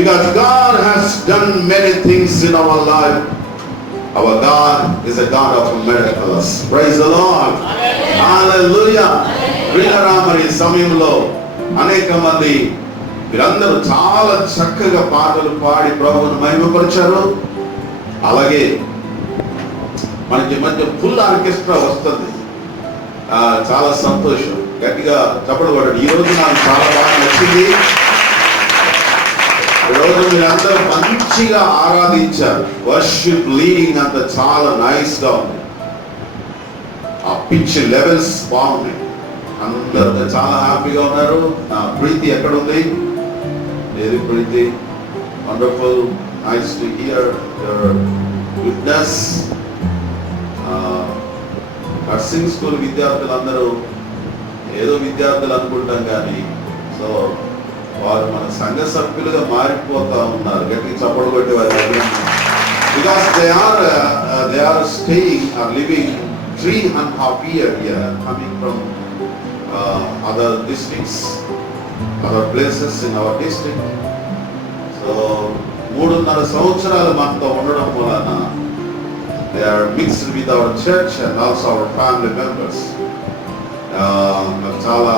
Because God has done many things in our life. Our God is a God of miracles. Praise the Lord. Hallelujah. ప్రియరా మరి సమయంలో అనేక మంది మీరందరూ చాలా చక్కగా పాటలు పాడి ప్రభువును మహిమపరిచారు. అలాగే మనకి మధ్య ఫుల్ ఆర్కెస్ట్రా వస్తుంది. చాలా సంతోషం. గట్టిగా చప్పట్లు కొట్టండి. ఈ రోజు నాకు చాలా బాగా నచ్చింది. ఈరోజు మీరందరూ మంచిగా ఆరాధించారు. వర్షిప్ లీడింగ్ అంతా చాలా నైస్ గా ఉంది. ఆ పిచ్ లెవెల్స్ బాగున్నాయి. అందరూ చాలా హ్యాపీగా ఉన్నారు. ప్రీతి ఎక్కడ ఉంది? ఏది Preethi? Wonderful, nice to hear your witness. Nursing school విద్యార్థులందరూ ఏదో విద్యార్థులు అనుకుంటాం కానీ సో వారు మన సంఘ సభ్యులుగా మారిపోతా ఉన్నారు. గట్టి చప్పట్లు కొట్టి వారి because they are staying or living 3.5 years here, coming from other districts, other places in our district. So 3.5 సంవత్సరాలు మనతో ఉండడం వలన they are mixed with our church and also our family members. చాలా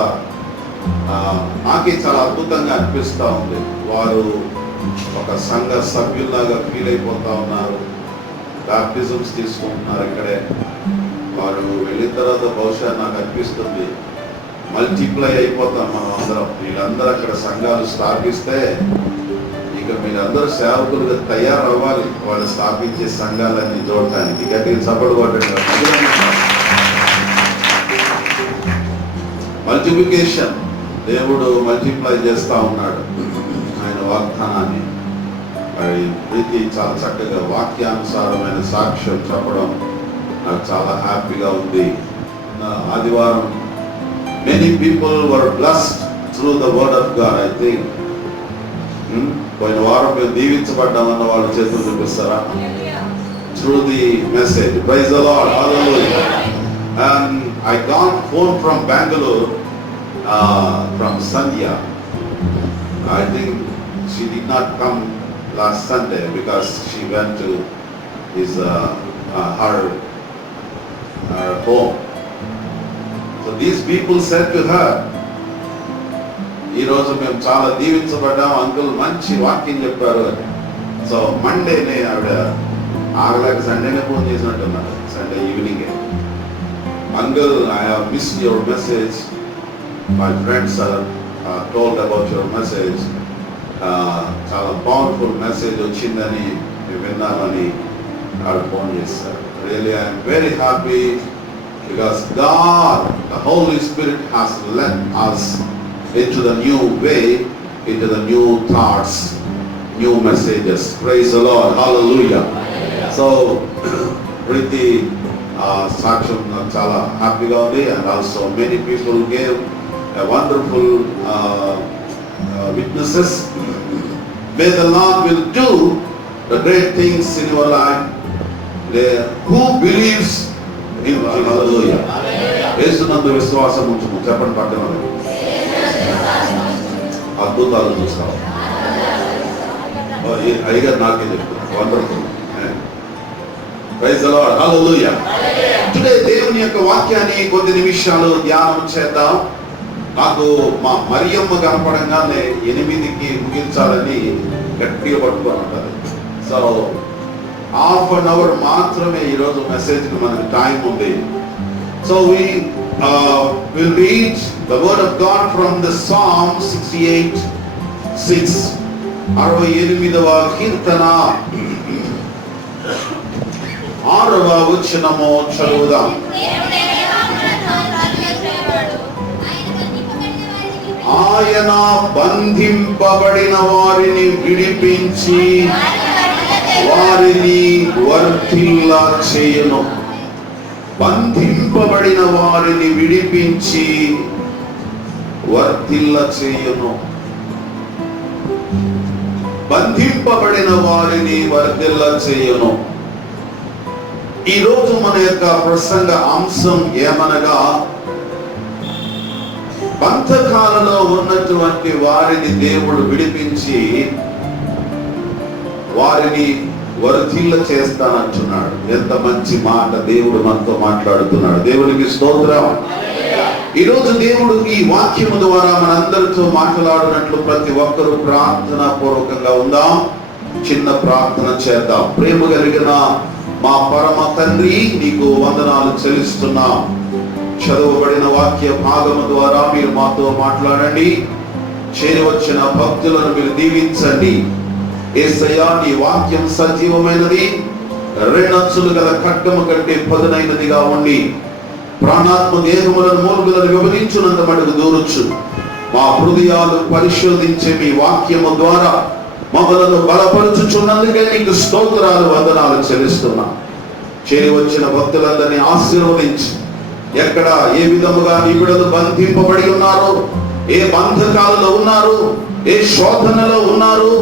నాకే చాలా అద్భుతంగా అనిపిస్తూ ఉంది. వారు ఒక సంఘ సభ్యుల్లాగా ఫీల్ అయిపోతా ఉన్నారు. బాప్టిజమ్స్ తీసుకుంటున్నారు ఇక్కడే. వారు వెళ్ళిన తర్వాత బహుశా నాకు అనిపిస్తుంది మల్టిప్లై అయిపోతాం మనం అందరం. వీళ్ళందరూ అక్కడ సంఘాలు స్థాపిస్తే ఇక మీరందరూ సేవకులుగా తయారవ్వాలి. వాళ్ళు స్థాపించే సంఘాలన్నీ చూడటానికి. గట్టిగా చప్పట్లు కొట్టండి. మల్టిప్లికేషన్, దేవుడు మల్టిప్లై చేస్తా ఉన్నాడు ఆయన వాగ్దానాన్ని. మరి ప్రీతి చాలా చక్కగా వాక్యానుసారమైన సాక్ష్యం చెప్పడం నాకు చాలా హ్యాపీగా ఉంది. ఆదివారం many people were blessed through the word of God. I think పోయిన వారం మేము దీవించబడ్డామన్న వాళ్ళు చేతులు చూపిస్తారా? Through the message. Praise the Lord. Hallelujah. And I got phone from Bangalore, from Sandhya. I think she did not come last Sunday because she went to her home. So these people said to her, ఈ రోజు మేము చాలా దీవించబడ్డాం, uncle మంచి వాక్యం చెప్పారు. So మండేనే ఆవిడ ఆగలేక సండేనే phone చేసినట్టున్నారు. Sunday evening, uncle I have missed your message, my friends told about your message. చాలా పవర్ఫుల్ మెసేజ్ వచ్చిందని విన్నామని ఆవిడ ఫోన్ చేస్తారు. Really I'm very happy because God, the Holy Spirit has led us into the new way, into the new thoughts, new messages. Praise the Lord. Hallelujah. So Priti సాక్ష్యం చాలా హ్యాపీగా ఉంది. And also many people gave a wonderful witnesses. May the Lord will do the great things in your life. Who believes in Hallelujah? యేసునందు విశ్వాసం ఉంచుము. చెప్పండి పక్కన అద్భుతాలు చూస్తాం. అయ్యగారు నాకే చెప్తున్నారు. Wonderful. Praise the lord. Hallelujah. Today దేవుని యొక్క వాక్యాన్ని కొద్ది నిమిషాలు ధ్యానం చేద్దాం. నాకు మా మరియమ్మ కనపడంగానే 8కి ముగించాలని గట్టిగా పట్టుకొని ఉంటుంది. సో హాఫ్ అన్ అవర్ మాత్రమే ఈరోజు మెసేజ్కి మనకు టైం ఉంది. So we will read the word of God from the Psalm 68:6. 68వ కీర్తన 6వ వచనము చదువుదాం. ఆయన బంధింపబడిన వారిని విడిపించి వారిని వర్ధిల్ల చేయును. బంధింపబడిన వారిని విడిపించి వర్ధిల్ల చేయును. బంధింపబడిన వారిని వర్ధిల్ల చేయును. ఈరోజు మన యొక్క ప్రసంగ అంశం ఏమనగా, బంధకాలలో ఉన్నటువంటి వారిని దేవుడు విడిపించి వారిని వర్ధిల్ల చేస్తానంటున్నాడు. ఎంత మంచి మాట దేవుడు మనతో మాట్లాడుతున్నాడు. దేవునికి స్తోత్రం. ఈరోజు దేవుడు ఈ వాక్యము ద్వారా మనందరితో మాట్లాడినట్లు ప్రతి ఒక్కరూ ప్రార్థనా పూర్వకంగా ఉందాం. చిన్న ప్రార్థన చేద్దాం. ప్రేమ కలిగిన మా పరమ తండ్రి, నీకు వందనాలు చెల్లిస్తున్నాం. చదవబడిన వాక్య భాగము ద్వారా మీరు మాతో మాట్లాడండి. చేరవచ్చిన భక్తులను మీరు దీవించండి. యేసయ్యా, నీ వాక్యం సజీవమైనది, రెండంచులు గల ఖడ్గము కంటే పదునైనదిగా ఉండి ప్రాణాత్మ దేహములను మూలుగులను విభజించునంత మటుకు దూరొచ్చు. మా హృదయాలు పరిశోధించే మీ వాక్యము ద్వారా మమ్మలను బలపరుచుచున్నందుకే నీకు స్తోత్రాలు, వందనాలు చెల్లిస్తున్నా. చేరి వచ్చిన భక్తులందరినీ ఆశీర్వదించి, ఎక్కడ ఏ విధముగా నీ బిడ్డలు బంధింపబడి ఉన్నారో, ఏ బంధకాలలో ఉన్నారు, ఏ శోధనలో ఉన్నారు,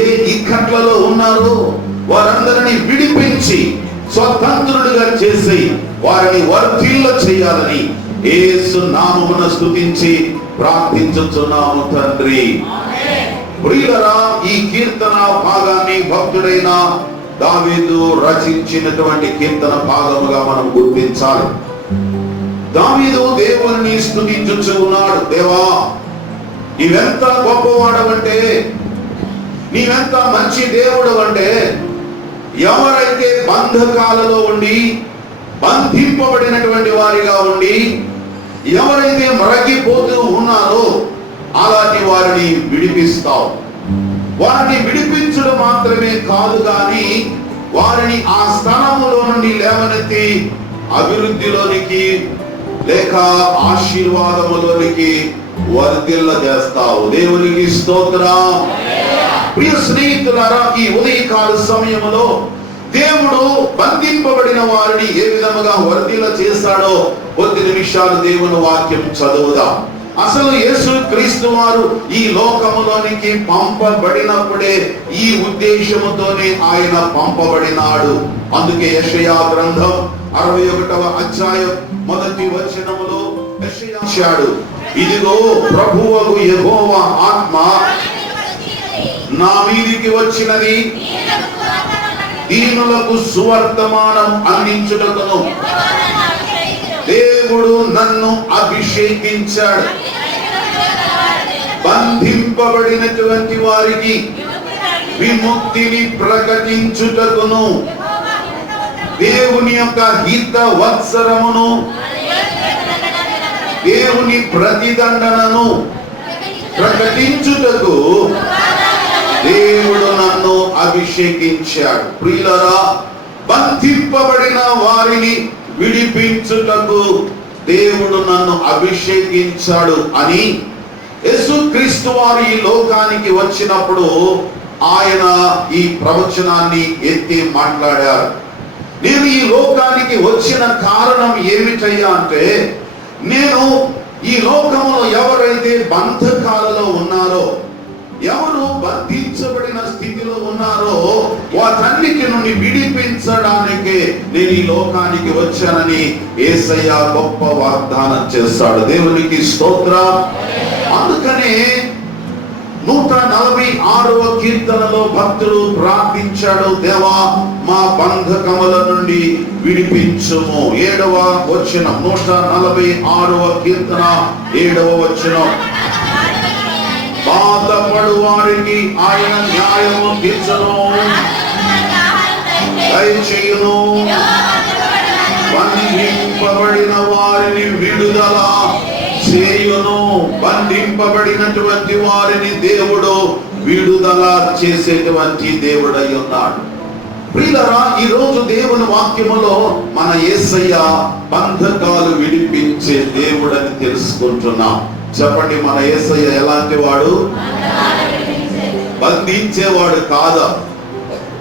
ఏ ఇక్కట్లలో ఉన్నారు, వారందరినీ విడిపించి స్వతంత్రుడిగా చేసి వారిని వర్ధిల్ల చేయాలని యేసు నామమున స్తుతించి ప్రార్థించుచున్నాము తండ్రి. ప్రియులారా, ఈ కీర్తన భాగాన్ని భక్తుడైన దావీదు రచించినటువంటి కీర్తన భాగముగా మనం గుర్తించాలి. దావీదు దేవుని స్తుతించుచు ఉన్నాడు. దేవా, నీవెంత గొప్పవాడవంటే, నీవెంత మంచి దేవుడు అంటే, ఎవరైతే బంధకాలలో ఉండి బంధింపబడినటువంటి వారిగా ఉండి ఎవరైతే మరగిపోతూ ఉన్నారో అలాంటి వారిని విడిపిస్తావు. వారిని విడిపించడం మాత్రమే కాదు గాని వారిని ఆ స్థానములో నుండి లేవనెత్తి అభివృద్ధిలోనికి లేక ఆశీర్వాదములోనికి వర్ధిల్ల చేస్తావు. దేవునికి స్తోత్రం. ప్రియ స్నేహితులారా, ఈ ఉదయకాల సమయంలో దేవుడు బంధింపబడిన వారిని ఏ విధముగా వర్ధిల్ల చేశాడో కొద్ది నిమిషాలు దేవుని వాక్యం చదువుదాం. అసలు యేసు క్రీస్తు వారు ఈ లోకములోనికి పంపబడినప్పుడే ఈ ఉద్దేశముతోనే ఆయన పంపబడినాడు. అందుకే యెషయా గ్రంథం 61వ అధ్యాయం 1వ వచనములో యెషయా చెప్పాడు, ఇదిగో ప్రభువగు యెహోవా ఆత్మ నా మీదికి వచ్చినది, దీనులకు సువర్తమానం అందించుటకును దేవుడు నన్ను అభిషేకించాడు, బంధింపబడినటువంటి వారికి విముక్తిని ప్రకటించుటకును, దేవుని యొక్క హిత వత్సరమును, దేవుని ప్రతిదండనను ప్రకటించుటకు దేవుడు నన్ను అభిషేకించాడు. ప్రియులారా, బంధింపబడిన వారిని విడిపించుటకు దేవుడు నన్ను అభిషేకించాడు అని యేసుక్రీస్తు వారు ఈ లోకానికి వచ్చినప్పుడు ఆయన ఈ ప్రవచనాన్ని ఎత్తి మాట్లాడారు. నేను ఈ లోకానికి వచ్చిన కారణం ఏమిటయ్యా అంటే, నేను ఈ లోకంలో ఎవరైతే బంధకాలలో ఉన్నారో, ఎవరు బంధించబడిన స్థితిలో ఉన్నారో వాటన్నిటి నుండి విడిపించడానికి నేను ఈ లోకానికి వచ్చానని యేసయ్య గొప్ప వాగ్దానం చేస్తాడు. దేవునికి స్తోత్రం. అందుకనే 146వ కీర్తనలో భక్తులు ప్రార్థించాడు, దేవా మా బంధకముల నుండి విడిపించుము. 7వ వచనం, 146వ కీర్తన 7వ వచనం, బాధపడు వారికి ఆయన న్యాయము తీర్చును, దయచేయును, బంధింపబడిన వారిని విడుదల చేయును. బంధింపబడినటువంటి వారిని దేవుడు విడుదల చేసేటువంటి దేవుడై ఉన్నాడు. ప్రియులారా, ఈ రోజు దేవుని వాక్యములో మన యేసయ్య బంధకాలు విడిపించే దేవుడని తెలుసుకుంటున్నాం. చెప్పండి, మన యేసయ్య ఎలాంటి వాడు? బంధించేవాడు కాదా,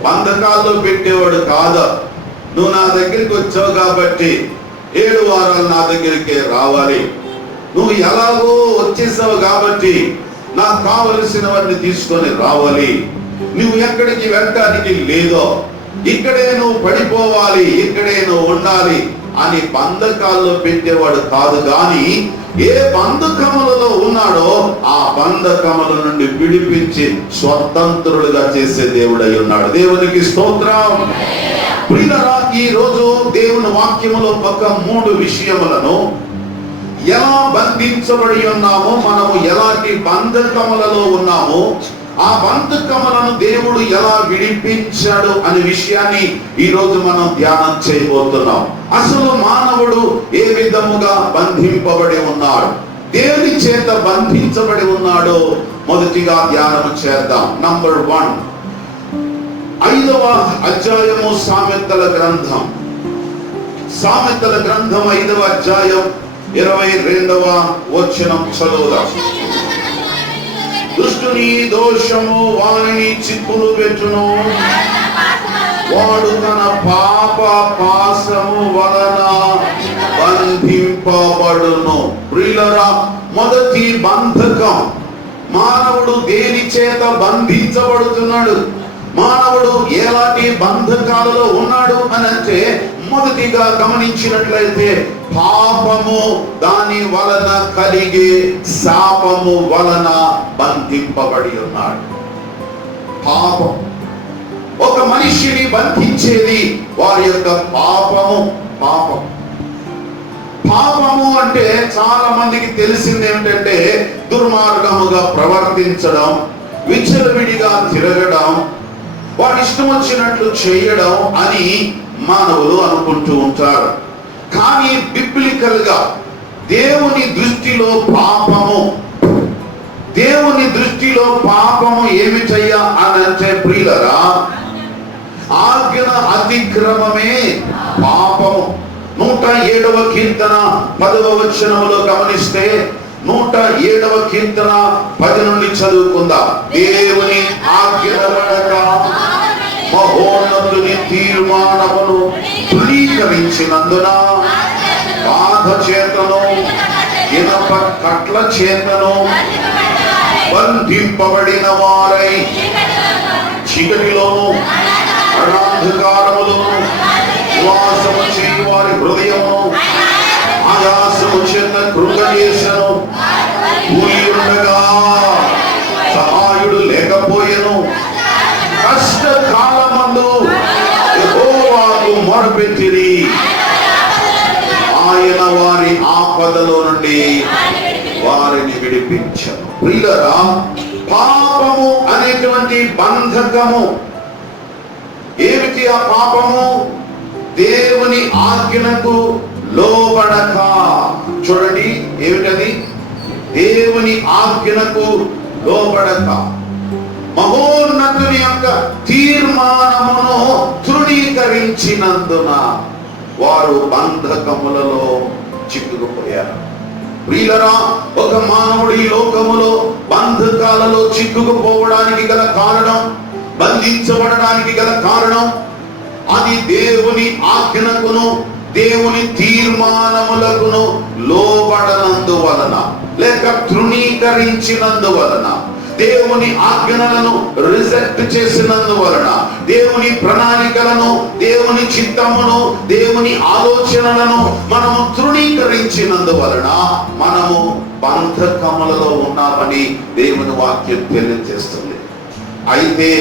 బంధకాల్లో పెట్టేవాడు కాదా. నువ్వు నా దగ్గరికి వచ్చావు కాబట్టి 7 వారాలు నా దగ్గరికే రావాలి, నువ్వు ఎలాగో వచ్చేసావు కాబట్టి నాకు కావలసినవన్నీ తీసుకొని రావాలి, నువ్వు ఎక్కడికి వెళ్ళడానికి లేదో, ఇక్కడే నువ్వు పడిపోవాలి, ఇక్కడే నువ్వు ఉండాలి అని బంధకాల్లో పెట్టేవాడు కాదు. కానీ ఏ బంధకములలో ఉన్నాడో ఆ బంధకముల నుండి విడిపించి స్వతంత్రులుగా చేసే దేవుడై ఉన్నాడు. దేవునికి స్తోత్రం. ప్రియులారా, ఈ రోజు దేవుని వాక్యములో ఒక 3 విషయములను, ఎలా బంధించబడి ఉన్నామో, మనము ఎలాంటి బంధకములలో ఉన్నామో, ఆ బంధకములను దేవుడు ఎలా విడిపించాడు అనే విషయాన్ని ఈ రోజు మనం ధ్యానం చేయబోతున్నాం. అసలు మానవుడు ఏ విధముగా బంధింపబడి ఉన్నాడు, దేని చేత బంధించబడి ఉన్నాడో మొదటిగా ధ్యానం చేద్దాం. నంబర్ 1, 5వ అధ్యాయము సామెతల గ్రంథం. సామెతల గ్రంథం 5వ అధ్యాయం 22వ వచనం చదువుదాం. దుష్టుని దోషము వారిని చిక్కులు పెట్టును, వాడు తన పాప పాశము వలన బంధింపబడును. ప్రియులారా, మొదటి బంధకం, మానవుడు దేని చేత బంధించబడుతున్నాడు, మానవుడు ఎలాంటి బంధకాలలో ఉన్నాడు అని అంటే, మొదటిగా గమనించినట్లయితే పాపము, దాని వలన కలిగే శాపము వలన బంధింపబడి ఉన్నాడు. పాపం ఒక మనిషిని బంధించేది వారి యొక్క పాపము. పాపము అంటే చాలా మందికి తెలిసింది ఏమిటంటే, దుర్మార్గముగా ప్రవర్తించడం, విచ్చలవిడిగా తిరగడం, వాడు ఇష్టం వచ్చినట్లు చేయడం అని మానవులు అనుకుంటూ ఉంటారు. కానీ బిబ్లికల్ గా దేవుని దృష్టిలో పాపము ఏమిటయ్యా అని అంటే, ప్రియులరా, ఆజ్ఞ అతిక్రమమే పాపము. 107వ కీర్తన 10వ వచనములో గమనిస్తే, 107వ కీర్తన 10 నుండి చదువుకుందాం. దేవుని ఆజ్ఞ మహోన్నతుని తీర్మానమును తృణీకరించినందున బాధ చేతను ఇనప కట్ల చేతను బంధింపబడిన వారై చీకటిలోను అరణాంధకారములోను నివాసము చేయు వారి హృదయమును ఆయాసము చేత కృంగజేసెను. కూలి ఉండగా సహాయుడు లేకపోయెను. కష్టకాలమందు యెహోవాకు మొరపెట్టిరి, ఆయన వారి ఆపదలో నుండి వారిని విడిపించను. ప్రియులారా, పాపము అనేటువంటి బంధకము ఏమిటి? ఆ పాపము దేవుని ఆజ్ఞకు లోబడక. చూడండి, ఏమిటది? దేవుని ఆజ్ఞకు లోబడక, మహోన్నతుని యొక్క తీర్మానమును తృణీకరించినందున వారు బంధకములలో చిక్కుకుపోయారు. ప్రియులారా, ఒక మానవుడి లోకములో బంధకాలలో చిక్కుకుపోవడానికి గల కారణం, బంధించబడడానికి గల కారణం, అది దేవుని ఆజ్ఞకును దేవుని తీర్మానములకును లోబడనందువలన, లేక తృణీకరించినందువలన, దేవుని ఆజ్ఞలను రిజెక్ట్ చేసినందువలన, దేవుని ప్రణాళికలను, దేవుని చిత్తమును, దేవుని ఆలోచనలను మనము తృణీకరించినందువలన మనము బంధకములలో ఉన్నామని దేవుని వాక్యం తెలియజేస్తుంది. అయితే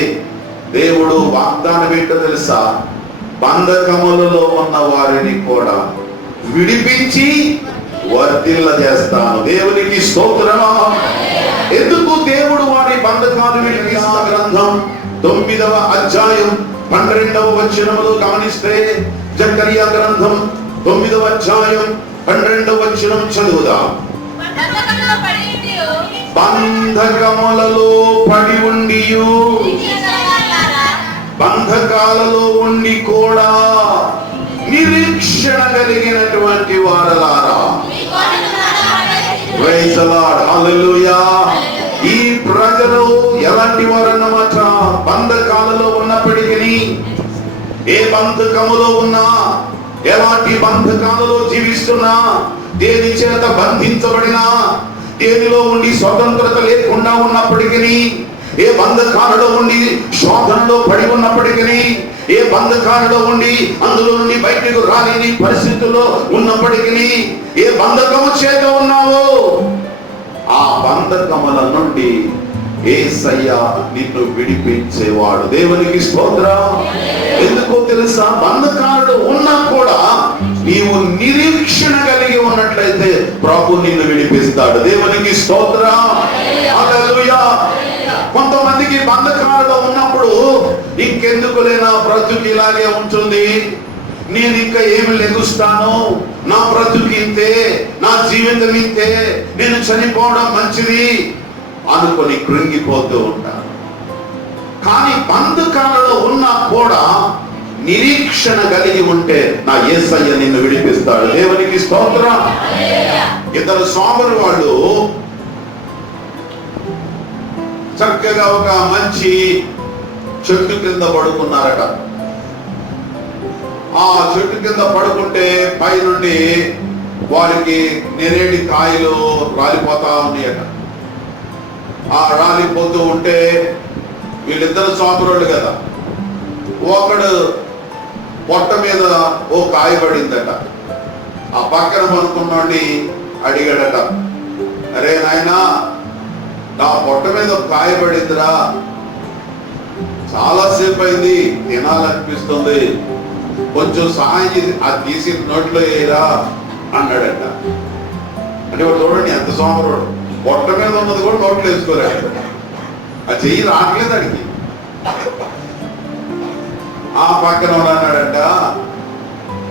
దేవుడు వాగ్దానం ఏంటో తెలుసా? బంధకములలో ఉన్న వారిని కూడా విడిపించి వర్ధిల్ల చేస్తాను. దేవునికి స్తోత్రం. ఎందుకు దేవుడు వారి బంధకాలు విడిపిస్తున్న గ్రంథం 9వ అధ్యాయం 12వ వచనములో గమనిస్తే, జకరియా గ్రంథం 9వ అధ్యాయం 12వ వచనం చదువుదాం. బంధకములలో పడి ఉండియు, బంధకాలలో ఉండి కూడా నిరీక్షణ కలిగినటువంటి వారలారా, ప్రైజ్ ది లార్డ్, హల్లెలూయా. ఈ ప్రజలు ఎలాంటి వారన్నమాట? బంధకాలలో ఉన్నప్పటికీ, ఏ బంధకములో ఉన్నా, ఎలాంటి బంధకాలలో జీవిస్తున్నా, దేని చేత బంధించబడినా, దేనిలో ఉండి స్వతంత్రత లేకుండా ఉన్నప్పటికీ, ఏ బంధకాలలో ఉండి శోధనలో పడి ఉన్నప్పటికీ, ఏ బంధకాలలో ఉండి అందులో నుండి బయటకు రాలేని పరిస్థితుల్లో ఉన్నప్పటికీ, ఏ బంధకము చేత ఉన్నావో ఆ బంధకముల నుండి యేసయ్య నిన్ను విడిపించేవాడు. దేవునికి స్తోత్రం. ఎందుకో తెలుసా? బంధకాలు ఉన్నా కూడా నీవు నిరీక్షణ కలిగి ఉన్నట్లయితే ప్రభు నిన్ను విడిపిస్తాడు. దేవునికి స్తోత్రం. హల్లెలూయా. కొంతమందికి బంధకాలలో ఉన్నప్పుడు ఇంకెందుకులే నా బ్రతుకు ఇలాగే ఉంటుంది, నేను ఇంకా ఏమి లెగుస్తాను, నా బ్రతుకు ఇంతే, నా జీవితం ఇంతే, నేను చనిపోవడం మంచిది అనుకొని కృంగిపోతూ ఉంటాను. కానీ బంధకాలలో ఉన్నా కూడా నిరీక్షణ కలిగి ఉంటే నా యేసయ్య నిన్ను విడిపిస్తాడు. దేవునికి స్తోత్రం. ఇద్దరు సోమరు వాళ్ళు చక్కగా ఒక మంచి చెట్టు కింద పడుకున్నారట. ఆ చెట్టు కింద పడుకుంటే పై నుండి వారికి నెరేడి కాయలు రాలిపోతా ఉన్నాయట. ఆ రాలిపోతూ ఉంటే వీళ్ళిద్దరు సోమరులు కదా, ఒకడు పొట్ట మీద ఓ కాయ పడిందట. ఆ పక్కన పనుకున్నాడిని అడిగాడట, అరే నాయనా, నా పొట్ట మీద ఒక కాయ పడిందిరా, చాలాసేపు అయింది, తినాలనిపిస్తుంది, కొంచెం సహాయం చేసి అది తీసి నోట్లో వేయరా అన్నాడట. అంటే వాడు చూడండి ఎంత సోమరుడు, పొట్ట మీద ఉన్నది కూడా నోట్లో వేసుకోలేడు. ఆ చెయ్యి రావట్లేదు అడిగి. ఆ పక్కన అన్నాడట,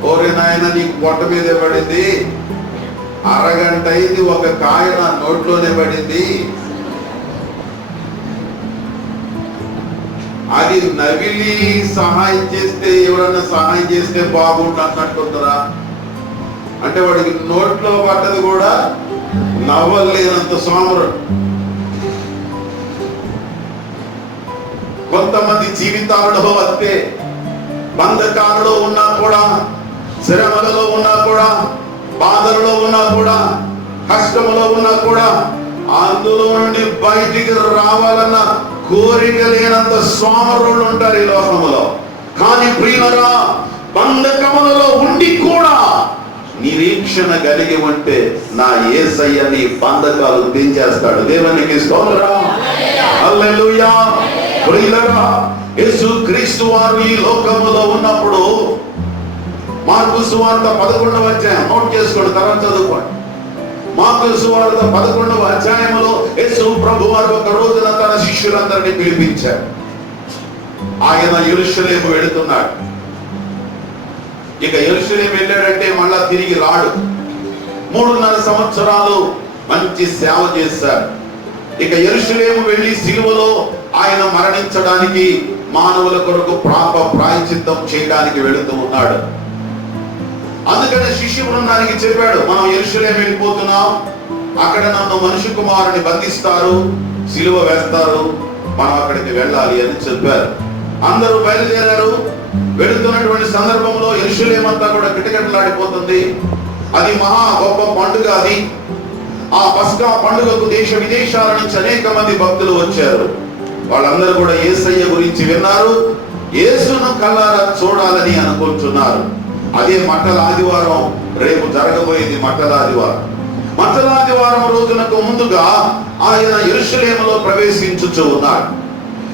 ఓరే నాయన, నీకు పొట్ట మీదే పడింది, అరగంట అయింది, ఒక కాయ నా నోట్లోనే పడింది, అది నవిలి సహాయం చేస్తే, ఎవరన్నా సహాయం చేస్తే బాగుండు అన్నట్టుందరా. అంటే వాడికి నోట్లో పడ్డది కూడా నవ్వలేనంత సోమరుడు. కొంతమంది జీవితాలలో అంతే, బంధకాలలో ఉన్నా కూడా, శ్రమలలో ఉన్నా కూడా, బాధలలో ఉన్నా కూడా, కష్టములో ఉన్నా కూడా అందులో నుండి బయటికి రావాలన్న కోరిక లేనంత సోమరులు ఉంటారు ఈ లోకములో. కానీ ప్రియులరా, బంధకములలో ఉండి కూడా నిరీక్షణ కలిగి ఉంటే నా యేసయ్య నీ బంధకాలు దించేస్తాడు. దేవునికి స్తోత్రం. హల్లెలూయా. ప్రియులరా, యేసుక్రీస్తు వారు ఈ లోకములో ఉన్నప్పుడు, మార్కు సువార్త 11వ అధ్యాయం నోట్ చేసుకోండి, తర్వాత చదువుకోండి. మార్కు సువార్త 11వ అధ్యాయంలో యేసు ప్రభు వారు ఒక రోజున తన శిష్యులందరినీ పిలిపించారు. ఆయన యెరూషలేము వెళుతున్నాడు. ఇక యెరూషలేము వెళ్ళాడంటే మళ్ళా తిరిగి రాడు. 3.5 సంవత్సరాలు మంచి సేవ చేశారు. ఇక యెరూషలేము వెళ్ళి సిలువలో ఆయన మరణించడానికి, మానవుల కొరకు ప్రాయశ్చిత్తం చేయడానికి వెళుతూ ఉన్నాడు. అందుకని శిష్య బృందానికి చెప్పాడు, మనం యెరూషలేము వెళ్ళిపోతున్నాం, అక్కడ నన్ను మనుష్య కుమారుని బంధిస్తారు, సిలువ వేస్తారు, మనం అక్కడికి వెళ్ళాలి అని చెప్పారు. అందరూ బయలుదేరారు. వెళుతున్నటువంటి సందర్భంలో యెరూషలేము అంతా కూడా కిటకిటలాడిపోతుంది. అది మహా గొప్ప పండుగ. అది ఆ పస్కా పండుగకు దేశ విదేశాల నుంచి అనేక మంది భక్తులు వచ్చారు. వాళ్ళందరూ కూడా యేసయ్య గురించి విన్నారు, యేసును కళ్ళారా చూడాలని అనుకుంటున్నారు. అదే మట్టల ఆదివారం, రేపు జరగబోయేది మట్టల ఆదివారం. మట్టల ఆదివారం రోజునకు ముందుగా ఆయన యెరూషలేములో ప్రవేశించుచూ ఉన్నాడు.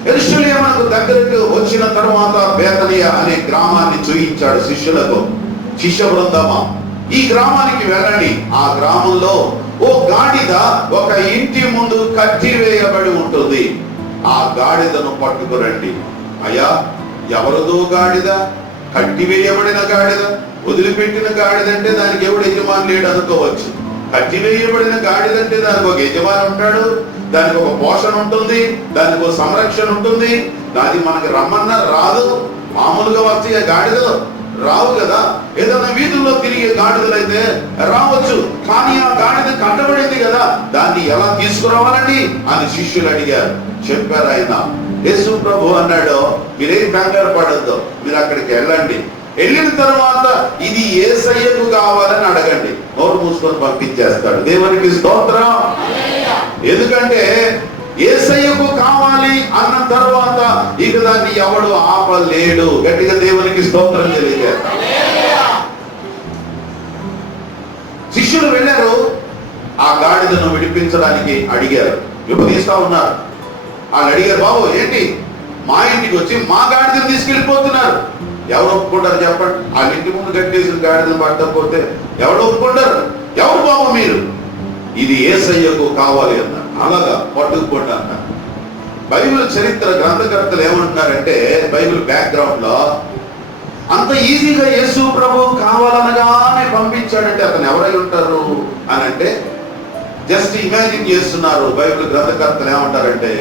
యెరూషలేమునకు దగ్గరకు వచ్చిన తరువాత బేతనియ అనే గ్రామాన్ని చూయించాడు శిష్యులకు. శిష్య బృందమా, ఈ గ్రామానికి వెళ్ళండి, ఆ గ్రామంలో ఓ గాడిద ఒక ఇంటి ముందు కట్టి వేయబడి ఉంటుంది, ఆ గాడిదను పట్టుకురండి. అయ్యా, ఎవరిదో గాడిద? కట్టి వేయబడిన గాడిద, వదిలిపెట్టిన గాడిద అంటే దానికి ఎవడు యజమాని లేడు అనుకోవచ్చు. కట్టి వేయబడిన గాడిద అంటే దానికి ఒక యజమాని ఉంటాడు, దానికి ఒక పోషణ ఉంటుంది, దానికి ఒక సంరక్షణ ఉంటుంది. దాన్ని మనకి రమ్మన్నా రాదు. మామూలుగా వస్తే గాడిదలు రావు కదా. ఏదైనా వీధుల్లో తిరిగే గాడిదలైతే రావచ్చు, కానీ ఆ గాడిద కట్టబడింది కదా, దాన్ని ఎలా తీసుకురావాలండి అని శిష్యులు అడిగారు. చెప్పారు ఆయన. యేసు ప్రభు అన్నాడు, మీరేం కంగారు పడద్దు, మీరు అక్కడికి వెళ్ళండి. వెళ్ళిన తర్వాత ఇది యేసయ్యకు కావాలని అడగండి, నోరు మూసుకొని పంపించేస్తాడు. దేవునికి స్తోత్రం. ఎందుకంటే యేసయ్యకు కావాలి అన్న తర్వాత ఇక దాన్ని ఎవడు ఆపలేడు. గట్టిగా దేవునికి స్తోత్రం తెలియజేస్తాం. శిష్యులు వెళ్ళారు, ఆ గాడిదను విడిపించడానికి అడిగారు, విభజిస్తా ఉన్నారు. వాళ్ళు అడిగారు, బాబు ఏంటి మా ఇంటికి వచ్చి మా గాడిదను తీసుకెళ్ళిపోతున్నారు, ఎవరు ఒప్పుకుంటారు చెప్పండి? వాళ్ళ ఇంటి ముందు కట్టేసిన గాడిదను పట్టకపోతే ఎవరు ఒప్పుకుంటారు? ఎవరు బాబు మీరు? ఇది యేసయ్యకు కావాలి అన్నారు. అలాగా పట్టుకుపోండి అన్నారు. బైబిల్ చరిత్ర గ్రంథకర్తలు ఏమంటున్నారంటే, బైబిల్ బ్యాక్గ్రౌండ్ లో అంత ఈజీగా యేసు ప్రభు కావాలనగానే పంపించాడంటే అతను ఎవరై ఉంటారు అని అంటే జస్ట్ ఇమాజిన్ చేస్తున్నారు. బైబిల్ గ్రంథకర్తలు ఏమంటారంటే,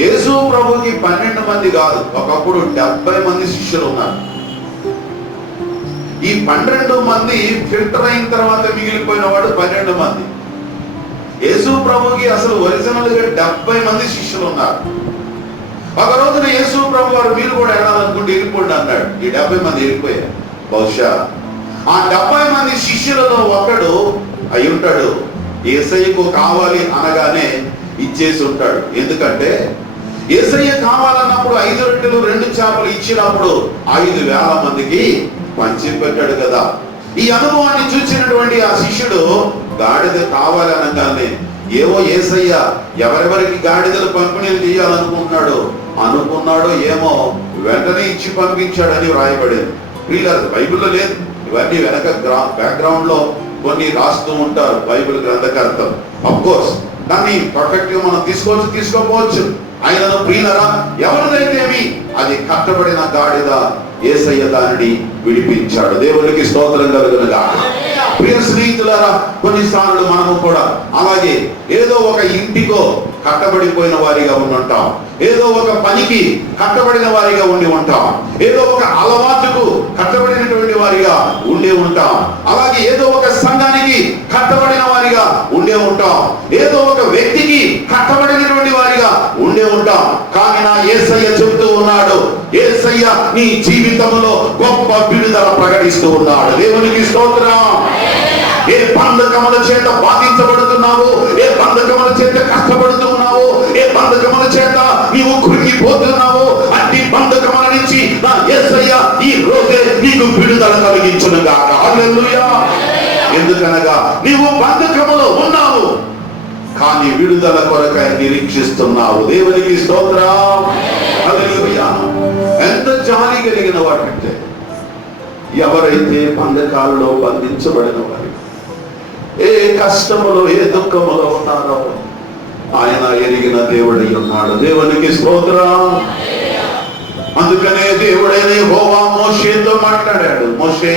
యేసు ప్రభుకి 12 మంది కాదు, ఒకప్పుడు 70 మంది శిష్యులు ఉన్నారు. ఈ 12 మంది ఫిల్టర్ అయిన తర్వాత మిగిలిపోయిన వాడు 12 మంది. యేసు ప్రభుకి అసలు ఒరిజినల్ గా 70 మంది శిష్యులు ఉన్నారు. ఒక రోజున యేసు ప్రభు వారు మీరు కూడా వెళ్ళాలనుకుంటే వెళ్ళిపోండి అన్నాడు. ఈ 70 మంది వెళ్ళిపోయారు. బహుశా ఆ 70 మంది శిష్యులలో ఒకడు అయి ఉంటాడు, యేసయ్యకు కావాలి అనగానే ఇచ్చేసి ఉంటాడు. ఎందుకంటే యేసయ్య కావాలన్నప్పుడు 5 రొట్టెలు 2 చేపలు ఇచ్చినప్పుడు 5,000 మందికి పంచి పెట్టాడు కదా. ఈ అనుభవాన్ని చూసినటువంటి ఆ శిష్యుడు గాడిద కావాలి అనగానే ఏవో యేసయ్య ఎవరెవరికి గాడిదలు పంపిణీలు అనుకున్నాడో ఏమో వెంటనే ఇచ్చి పంపించాడని వ్రాయబడేది. ప్రియులారా, బైబిల్లో లేదు. ఇవన్నీ వెనక బ్యాక్గ్రౌండ్ లో కొన్ని రాస్తూ ఉంటారు బైబిల్ గ్రంథకర్తలు. అఫ్ కోర్స్ దాన్ని పర్ఫెక్ట్ గా మనం తీసుకోపోవచ్చు. ఆయనను ప్రియులరా ఎవరిదైతేమి అది కట్టబడిన గాడిద, యేసయ్య దానిని విడిపించాడు. దేవునికి స్తోత్రం కలుగునుగాక. ప్రియ స్నేహితులారా, కొన్నిసార్లు మనము కూడా అలాగే ఏదో ఒక ఇంటికో కట్టబడిపోయిన వారిగా ఉంటాం, ఏదో ఒక పనికి కట్టబడిన వారిగా ఉండి ఉంటాం, ఏదో ఒక అలవాటుకు కట్టబడినటువంటి వారిగా ఉండి ఉంటాం, అలాగే ఏదో ఒక సంఘానికి కట్టబడిన వారిగా ఉండే ఉంటాం, ఏదో ఒక వ్యక్తికి కట్టబడినటువంటి వారిగా ఉండే ఉంటాం. కానీ నా యేసయ్య చెబుతూ ఉన్నాడు, యేసయ్య నీ జీవితంలో గొప్ప విడుదల ప్రకటిస్తూ ఉన్నాడు. దేవునికి స్తోత్రం. ఏ బంధకముల చేత బాధించబడుతున్నావు, ఏ బంధకముల చేత కష్టపడుతున్నావు, ఏ బంధకముల చేత నీవు కృంగిపోతున్నావు, అన్ని బంధకముల నుంచి నా యేసయ్య ఈ రోజే నీకు విడుదల కలిగించును గాక. హల్లెలూయా. ఎందుకనగా నీవు బంధకములో ఉన్నావు, కానీ విడుదల కొరకై నిరీక్షిస్తున్నావు. దేవునికి స్తోత్రం. హల్లెలూయా. ఎంత జాలి కలిగిన వాడంటే, ఎవరైతే బంధకాలలో బంధించబడిన వారు, ఏ కష్టములో ఏ దుఃఖములో ఉన్నారో ఆయన ఎరిగిన దేవుడై ఉన్నాడు. దేవునికి స్తోత్రం. అందుకనే దేవుడైన యెహోవా మోషేతో మాట్లాడాడు. మోషే,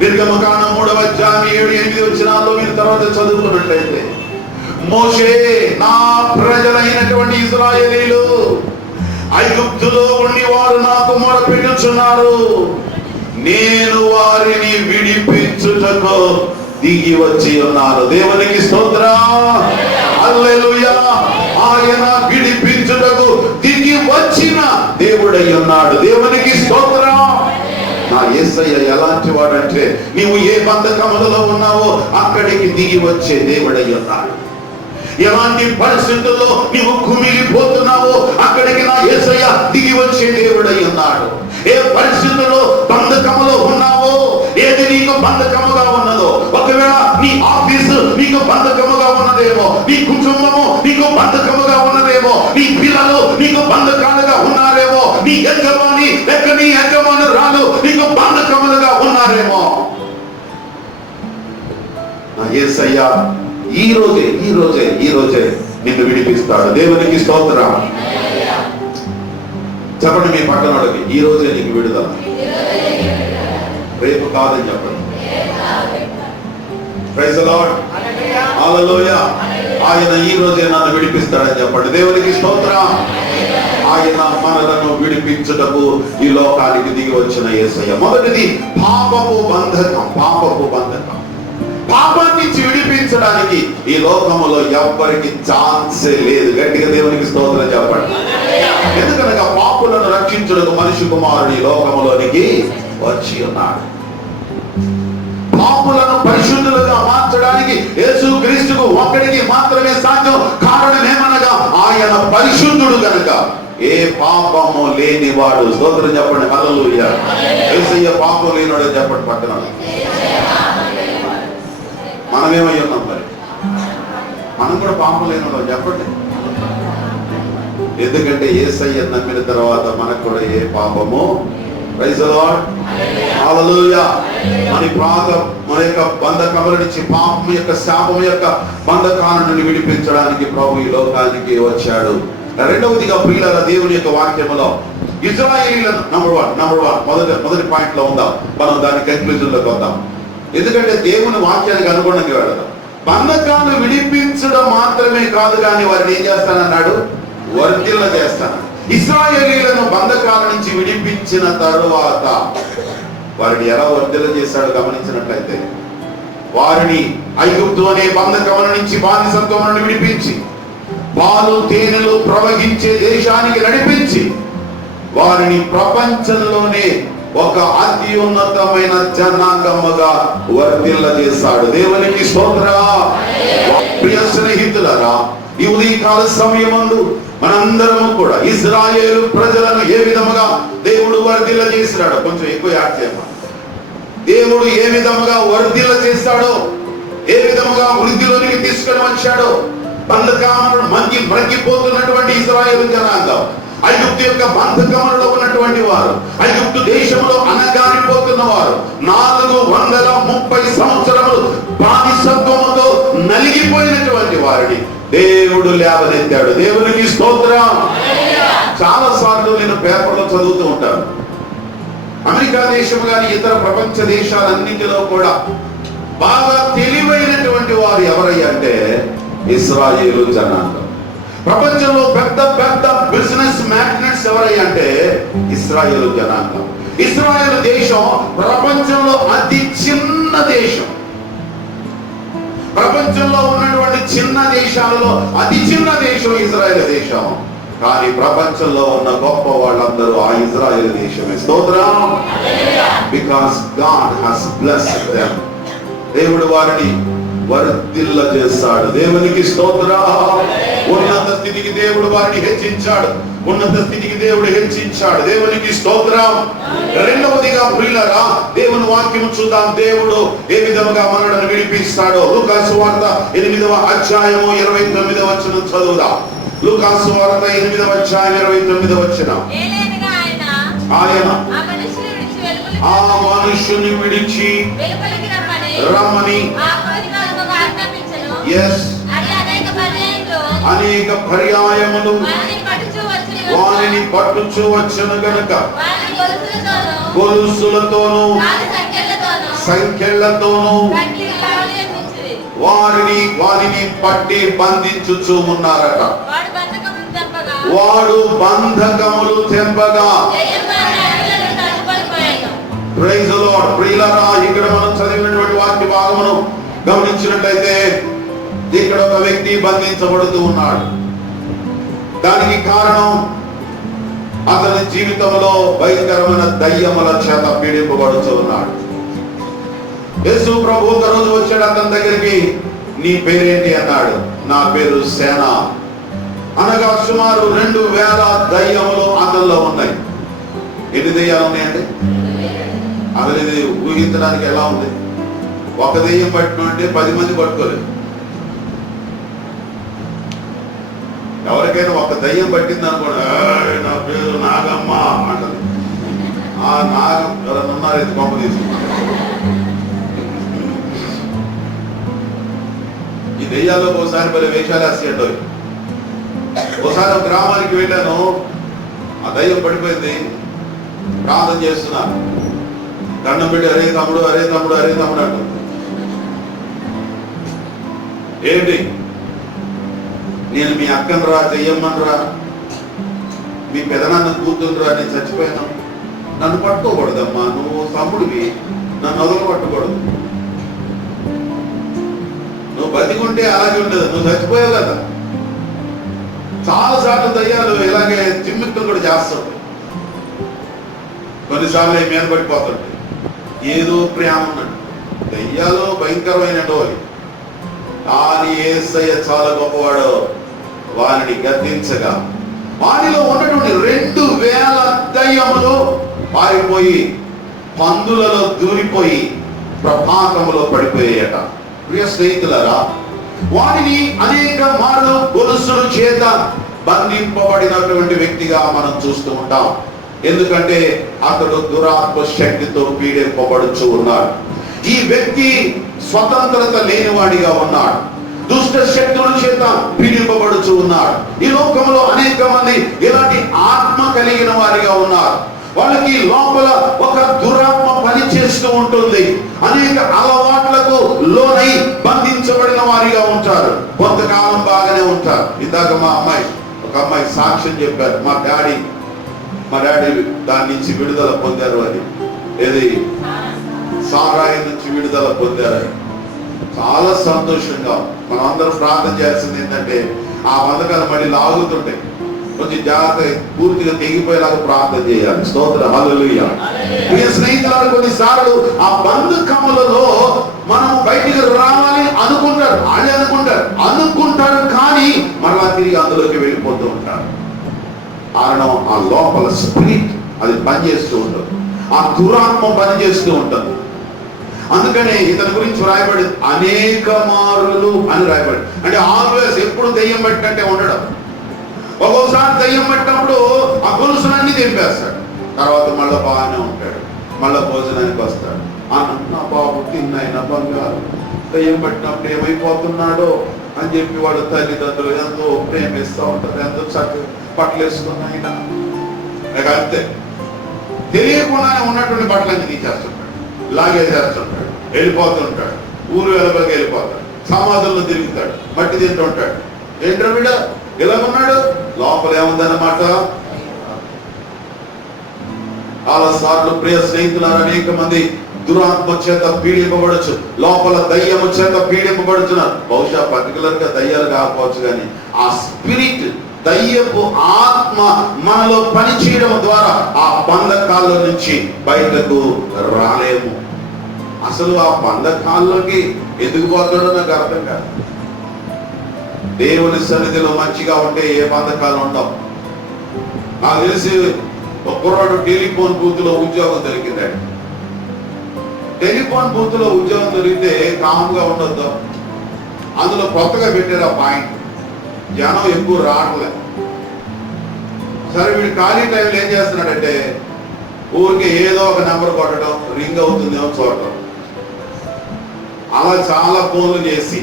నిర్గమకాండం 3వ అధ్యాయం 7-8 వచనాల్లో మీరు తర్వాత చదువుకున్నట్లయితే, మోషే, నా ప్రజలైనటువంటి ఇశ్రాయేలీలు ఐగుప్తులో ఉండి వారు నాకు మొరపెట్టుచున్నారు, నేను వారిని విడిపించుటకు దిగి వచ్చి ఉన్నారు. దేవునికి స్తోత్రం. హల్లెలూయా. ఆయన విడిపించుటకు దిగి వచ్చిన దేవుడై ఉన్నాడు. దేవునికి స్తోత్రం. నా యేసయ్య ఎలాంటి వాడంటే, నీవు ఏ బంధకములలో ఉన్నావో అక్కడికి దిగి వచ్చే దేవుడై ఉన్నాడు. ఎలాంటి పరిస్థితుల్లో నీవు కుమిలిపోతున్నావో అక్కడికి నా యేసయ్య దిగి వచ్చే దేవుడై ఉన్నాడు. ఏ పరిస్థితుల్లో బంధకములో ఉన్నావో, ఏది నీకు బంధకముగా ఉన్నదో, ఒకవేళ నీ ఆఫీసు నీకు బంధకముగా ఉన్నదేమో, నీ కుటుంబము నీకు బంధకముగా ఉన్నదేమో, నీ పిల్లలు నీకు బంధకాలుగా ఉన్నారేమో, నీ యజమాని లేక నీ యజమానురాలు నీకు బంధకములుగా ఉన్నారేమో, నా యేసయ్య ఈ రోజే నిన్ను విడిపిస్తాడు. దేవునికి స్తోత్రం. చెప్పండి మీ పక్కన వాళ్ళకి, ఈ రోజే నీకు విడుదల, రేపు కాదని చెప్పండి. Praise the lord. హల్లెలూయా. ఆయన ఈ రోజే నన్ను విడిపిస్తాడని చెప్పండి. దేవునికి స్తోత్రం. ఆయన మనలను విడిపించుటకు ఈ లోకానికి దిగి వచ్చిన యేసయ్య. మొదటిది పాపపు బంధకం. పాపాన్ని విడిపించడానికి ఈ లోకములో ఎవ్వరికి ఛాన్సే లేదు. గట్టిగా దేవునికి స్తోత్రం చెప్పండి. ఎందుకనగా పాపులను రక్షించుటకు మనిషి కుమారుడు ఈ లోకములోనికి వచ్చి ఉన్నాడు. పాపులను పరిశుద్ధులుగా మార్చడానికి చేయడానికి యేసు క్రీస్తుకు ఒక్కడికి మాత్రమే సాధ్యం. కారణం ఏమనగా ఆయన పరిశుద్ధుడు కనుక ఏ పాపము లేనివాడు. స్తోత్రం చెప్పండి. హల్లెలూయా. యేసయ్య పాపం లేనివాడు చెప్పండి పక్కన. మనమేమై ఉన్నాం మరి? మనం కూడా పాపం లేనివాడు చెప్పండి. ఎందుకంటే యేసయ్య నమ్మిన తర్వాత మనకు కూడా ఏ పాపము. Praise the lord. హల్లెలూయా. మన యొక్క బంధకముల నుంచి, పాపం యొక్క శాపం యొక్క బంధకాల నుండి విడిపించడానికి ప్రభు ఈ లోకానికి వచ్చాడు. రెండవదిగా ప్రియులారా, దేవుని యొక్క వాక్యములో ఇశ్రాయేలీయులను నంబర్ వన్ మొదటి పాయింట్ లో ఉందాం. మనం దాని కంక్లూజన్ లోకి వద్దాం. ఎందుకంటే దేవుని వాక్యానికి అనుగుణంగా వెళదాం. బంధకాలను విడిపించడం మాత్రమే కాదు, కానీ వారిని ఏం చేస్తానన్నాడు? వర్ధిల్ల చేస్తాను. ఇశ్రాయేలీయులను బంధకాల నుంచి విడిపించిన తరువాత వారిని ఎలా వర్ధిల్ల చేశాడో గమనించినట్లయితే, వారిని ఐగుప్తు అనే బంధకముల నుంచి, బానిసత్వం నుండి విడిపించి పాలు తేనెలు ప్రవహించే దేశానికి నడిపించి వారిని ప్రపంచంలోనే ఒక అత్యున్నతమైన జనాంగముగా వర్ధిల్ల చేశాడు. దేవునికి స్తోత్రం. ప్రియ స్నేహితులారా, ఈ ఉదయకాల సమయమందు మనందరం కూడా ఇశ్రాయేలు ప్రజలను ఏ విధముగా దేవుడు వర్ధిల్ల చేసినాడో కొంచెం ఎక్కువ యాడ్ చేయమా. దేవుడు ఏ విధముగా వర్ధిల్ల చేస్తాడో, ఏ విధముగా వృద్ధిలోనికి తీసుకొని వచ్చాడో, బంధకాలను మగ్గిపోతున్నటువంటి ఇశ్రాయేలు జనాంగం, ఐగుప్తు యొక్క బంధకములలో ఉన్నటువంటి వారు, ఐగుప్తు దేశంలో అనగారిపోతున్న వారు, 430 సంవత్సరములు బానిసత్వముతో నలిగిపోయినటువంటి వారిని దేవుడు లేవనెత్తాడు. దేవునికి స్తోత్రం. చాలా సార్లు నేను పేపర్లో చదువుతూ ఉంటాను. అమెరికా దేశం కానీ ఇతర ప్రపంచ దేశాలన్నింటిలో కూడా బాగా తెలివైనటువంటి వారు ఎవరయ్యా అంటే ఇశ్రాయేలు జనాంగం. ప్రపంచంలో పెద్ద పెద్ద బిజినెస్ మ్యాగ్నెట్స్ ఎవరయ్యా అంటే ఇశ్రాయేలు జనాంగం. ఇశ్రాయేలు దేశం ప్రపంచంలో అతి చిన్న దేశం. ప్రపంచంలో ఉన్నటువంటి చిన్న దేశాలలో అతి చిన్న దేశం ఇజ్రాయెల్ దేశం. కానీ ప్రపంచంలో ఉన్న గొప్ప వాళ్ళందరూ ఆ ఇజ్రాయెల్ దేశమే. స్తోత్రం. Because God has blessed them. దేవుడు వారిని వర్ధిల్ల చేస్తాడు. దేవునికి స్తోత్రం. ఉన్నత స్థితికి దేవుడు వారిని హెచ్చించాడు. ఉన్నత స్థితికి దేవుడు హెచ్చించాడు. దేవునికి స్తోత్రం. రెండవదిగా ప్రియులారా, దేవుని వాక్యము చూద్దాం. దేవుడు ఏ విధముగా మనలను విడిపిస్తాడో లూకాసు వార్త 8వ అధ్యాయము 29వ వచనం చదువుదాం. లూకాసు వార్త 8వ అధ్యాయం 29వ వచనం. ఆయన ఆ మనుషుని విడిచి రమ్మని అనేక పర్యాయములు వారిని పట్టుచూ వచ్చును గనుక గొలుసులతోనూ సంఖ్యలతోనూ వారిని పట్టి బంధించుచూ ఉన్నారట. వాడు బంధకములు తెంపగా. Praise the lord. ప్రియులారా, ఇక్కడ మనం చదివినటువంటి వాక్య భాగమును గమనించినట్లయితే ఇక్కడ ఒక వ్యక్తి బంధించబడుతూ ఉన్నాడు. దానికి కారణం అతని జీవితంలో భయంకరమైన దయ్యముల చేత పీడింపబడుతూ ఉన్నాడు. యేసు ప్రభు ఒక రోజు వచ్చాడు అతని దగ్గరికి. నీ పేరేంటి అన్నాడు. నా పేరు సేన అనగా సుమారు 2000 దయ్యములు అతనిలో ఉన్నాయి. ఎన్ని దయ్యాలు ఉన్నాయండి? అసలు ఇది ఊహించడానికి ఎలా ఉంది? ఒక దెయ్యం పట్టినంటే 10 మంది పట్టుకోలేదు. ఎవరికైనా ఒక దయ్యం పట్టింది అనుకోండి, నా పేరు నాగమ్మ అంటది. ఆ నాగం ఎవరన్నా ఉన్నారు? ఇది గొప్ప తీసుకున్నారు. ఈ దెయ్యాల్లో ఒకసారి మరి వేషాలు వేసేయండి. ఒకసారి ఒక గ్రామానికి వెళ్ళాను. ఆ దయ్యం పడిపోయింది. ప్రార్థన చేస్తున్నారు. దండం పెట్టి అరే తమ్ముడు అరే తమ్ముడు అరే తమ్ముడు అంట. ఏంటి? నేను మీ అక్కను రా, చెయ్యమ్మని రా, మీ పెదనాన్న కూతురురా, నేను చచ్చిపోయాను, నన్ను పట్టుకోకూడదమ్మా, నువ్వు తమ్ముడివి, నన్ను వదలు పట్టకూడదు, నువ్వు బతికుంటే అలాగే ఉండదు, నువ్వు చచ్చిపోయావు కదా. చాలాసార్లు దయ్యాలు ఇలాగే చిమ్మిక్కులు కూడా చేస్తుంటాయి. కొన్నిసార్లు మీద పడిపోతుంటాయి. ఏదో ప్రేమ ఉన్నట్టు. దయ్యాలు భయంకరమైన కానీ యేసయ్య చాలా గొప్పవాడు. వారిని గద్దించగా వారిలో ఉన్నటువంటి 2000 దయ్యములు పారిపోయి పందులలో దూరిపోయి ప్రపాతములో పడిపోయాయట. ప్రియ స్నేహితులారా, వారిని అనేక మార్లు గొలుసుల చేత బంధింపబడినటువంటి వ్యక్తిగా మనం చూస్తూ ఉంటాం. ఎందుకంటే అతడు దురాత్మ శక్తితో పీడింపబడుచు ఉన్నాడు. ఈ వ్యక్తి స్వతంత్రత లేనివాడిగా ఉన్నాడు. దుష్ట శక్తుల చేత పీడింపబడుచు ఉన్నాడు. ఈ లోకంలో అనేక మంది ఇలాంటి ఆత్మ కలిగిన వారిగా ఉన్నారు. వాళ్ళకి లోపల ఒక దురాత్మ పని చేస్తూ ఉంటుంది. అనేక అలవాట్లకు లోనై బంధించబడిన వారిగా ఉంటారు. కొంతకాలం బాగానే ఉంటారు. ఇందాక ఒక అమ్మాయి సాక్ష్యం చెప్పారు. మా డాడీ దాని నుంచి విడుదల పొందారు అని. ఏది సారాయి నుంచి విడుదల పొందారు. చాలా సంతోషంగా మనం అందరం ప్రార్థన చేయాల్సింది ఏంటంటే ఆ బంధకాలు మళ్ళీ లాగుతుంటాయి. కొంచెం జాగ్రత్త, పూర్తిగా తెగిపోయేలాగా ప్రార్థన చేయాలి. స్తోత్రం, హల్లెలూయా. ప్రియ స్నేహితులు, కొన్నిసార్లు ఆ బంధకములలో మనం బయటికి రావాలి అనుకుంటారు. వాళ్ళే అనుకుంటారు కానీ మరలా తిరిగి అందులోకి వెళ్ళిపోతూ ఉంటారు. కారణం ఆ లోపల స్పిరిట్ అది పనిచేస్తూ ఉంటుంది. ఆ దురాత్మ పనిచేస్తూ ఉంటుంది. అందుకనే ఇతని గురించి రాయబడి అనేక మారులు అని రాయబడి, అంటే ఆల్వేస్ ఎప్పుడు దెయ్యం పట్టినట్టే ఉండడం. ఒక్కోసారి దెయ్యం పట్టినప్పుడు ఆ గొలుసులన్నీ తెంపేస్తాడు. తర్వాత మళ్ళీ బాగానే ఉంటాడు. మళ్ళీ భోజనానికి వస్తాడు. నా బాబు తిన్నైనా బంగారు, దెయ్యం పట్టినప్పుడు ఏమైపోతున్నాడో అని చెప్పి వాడు తల్లిదండ్రులు ఎంతో ప్రేమిస్తూ ఉంటారు. ఎంతో చక్కగా బట్టలు వేసుకున్నాయినా అంతే. తెలియకుండానే ఉన్నటువంటి బట్టలన్నీ తీసేస్తుంటాడు, లాగేసేస్తుంటాడు, వెళ్ళిపోతుంటాడు. ఊరు వెలుపలికి వెళ్ళిపోతాడు. సమాధుల్లో తిరుగుతాడు, మట్టి తింటూ ఉంటాడు. ఏంటో వీడ ఇలా ఉన్నాడు, లోపల ఏముందన్నమాట. చాలా సార్లు ప్రియ స్నేహితులారు, అనేక మంది దురాత్మ చేత పీడింపబడచ్చు, లోపల దయ్యము చేత పీడింపబడుతున్నారు. బహుశా పర్టికులర్ గా దయ్యాలు కాకపోవచ్చు, కానీ ఆ స్పిరిట్, దయ్యపు ఆత్మ మనలో పనిచేయడం ద్వారా ఆ బంధకాల్లో నుంచి బయటకు రాలేము. అసలు ఆ బంధకాల్లోకి ఎందుకు పోతాడో నాకు అర్థం కాదు. దేవుని సన్నిధిలో మంచిగా ఉంటే ఏ బంధకాలు ఉండవు. నాకు తెలిసి ఒక కుర్రాడు టెలిఫోన్ బూత్ లో ఉద్యోగం దొరికిందండి. టెలిఫోన్ బూత్ లో ఉద్యోగం దొరికితే కామ్గా ఉండొద్దు. అందులో కొత్తగా పెట్టారు ఆ పాయింట్, జనం ఎక్కువ రావట్లే. సరే, వీడు ఖాళీ టైంలో ఏం చేస్తున్నాడంటే ఊరికి ఏదో ఒక నెంబర్ కొట్టడం, రింగ్ అవుతుందేమో చూడటం. అలా చాలా ఫోన్లు చేసి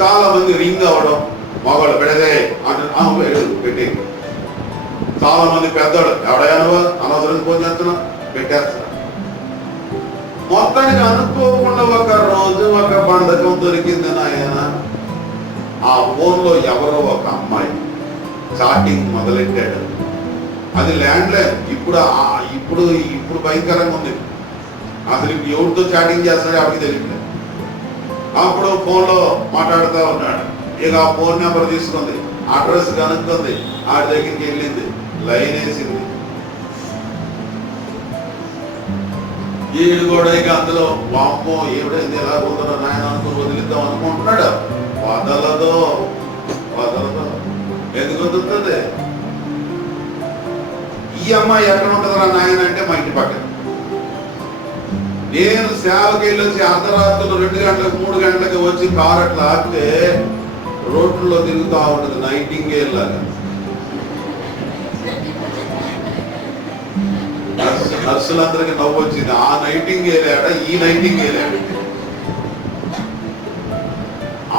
చాలా మంది రింగ్ అవ్వడం, మగవాళ్ళు పెడదే అంటే పెట్టి, చాలా మంది పెద్దవాళ్ళు ఎవడైనా అనవసరం ఫోన్ చేస్తున్నా పెట్టేస్తున్నా. మొత్తానికి అనుకోకుండా ఒక రోజు ఒక బంధకం దొరికింది నాయన. ఆ ఫోన్ లో ఎవరో ఒక అమ్మాయి చాటింగ్ మొదలెట్టాడు. అది ల్యాండ్ లైన్. ఇప్పుడు భయంకరంగా ఉంది. అసలు ఎవరితో చాటింగ్ చేస్తాడో ఎవరికి తెలియదు. అప్పుడు ఫోన్ లో మాట్లాడుతూ ఉన్నాడు. ఇక ఆ ఫోన్ నెంబర్ తీసుకుంది, అడ్రస్ కనుక్కుంది, ఆడి దగ్గరికి వెళ్ళింది, లైన్ వేసింది. ఈడు కూడా ఇక అందులో వామ్మో ఏమిటైంది ఎలా పోతుందో నాయన అనుకుని వదిలిద్దాం అనుకుంటున్నాడు. వదలదో ఎందుకు వదులుతుంది? ఈ అమ్మాయి ఎక్కడ ఉంటుందా నాయన అంటే మా ఇంటి పక్కన. నేను సేవకి వెళ్ళొచ్చి అర్ధరాత్రులు 2 గంటలకు 3 గంటలకు వచ్చి కారు అట్లా ఆపితే రోడ్లలో తిరుగుతూ ఉంటుంది నైటింగేల్ లాగా. నర్సులందరికీ నవ్వు వచ్చింది. ఆ నైటింగేలాడ, ఈ నైటింగేలాడ.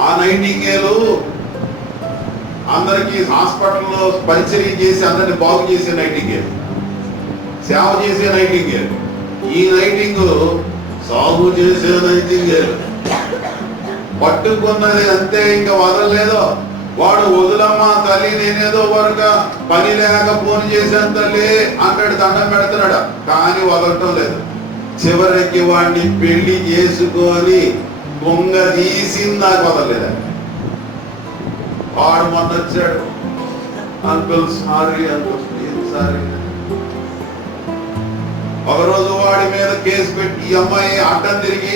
ఆ నైటింగేలు అందరికి హాస్పిటల్లో పరిచర్య చేసి అందరిని బాగు చేసే నైటింగేల్, సేవ చేసే నైటింగేల్. ఈ నైటింగ్ సాగు చేసే నైటింగేల్. పట్టుకున్నది అంతే, ఇంకా వదలలేదు. వాడు వదులమ్మా తల్లి, నేనేదో వరకు పని లేక ఫోన్ చేశాను తల్లి అంటాడు, దండం పెడుతున్నాడు, కానీ వదలటం లేదు. చివరికి వాడిని పెళ్లి చేసుకొని కొంగ తీసింది, నాకు వదలలేదండి. వాడు మొన్న వచ్చాడు, అంకుల్ సారీ అంకుల్, సారీ. ఒకరోజు వాడి మీద కేసు పెట్టి ఈ అమ్మాయి అడ్డం తిరిగి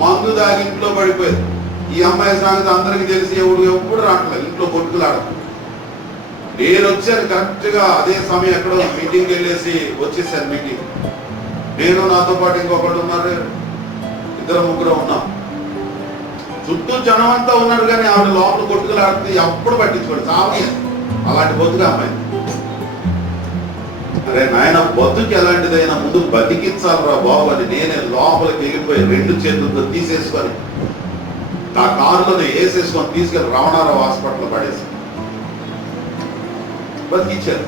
మందు దాగి ఇంట్లో పడిపోయింది. ఈ అమ్మాయి సంగతి అందరికి తెలిసి ఎప్పుడు రావట్లేదు, ఇంట్లో కొట్టుకులాడదు. నేను వచ్చాను కరెక్ట్ గా అదే సమయం ఎక్కడో మీటింగ్ వెళ్ళేసి వచ్చేసాను. మీటింగ్ నేను నాతో పాటు ఇంకొకటి ఉన్నారు, 2-3 ఉన్నాం. చుట్టూ జనం అంతా ఉన్నారు కానీ ఆవిడ లోపల కొట్టుకులాడితే ఎప్పుడు పట్టించుకోండి సామే. అలాంటి బతుకు అమ్మాయి. అరే నాయన బతుకు ఎలాంటిదైనా ముందు బతికించాలరా బాబు అని నేనే లోపలికి వెళ్ళిపోయి 2 చేతులతో తీసేసుకొని నా కారులోనే వేసేసుకొని తీసుకెళ్ళి రమణారావు హాస్పిటల్ పడేసి బతికిచ్చారు.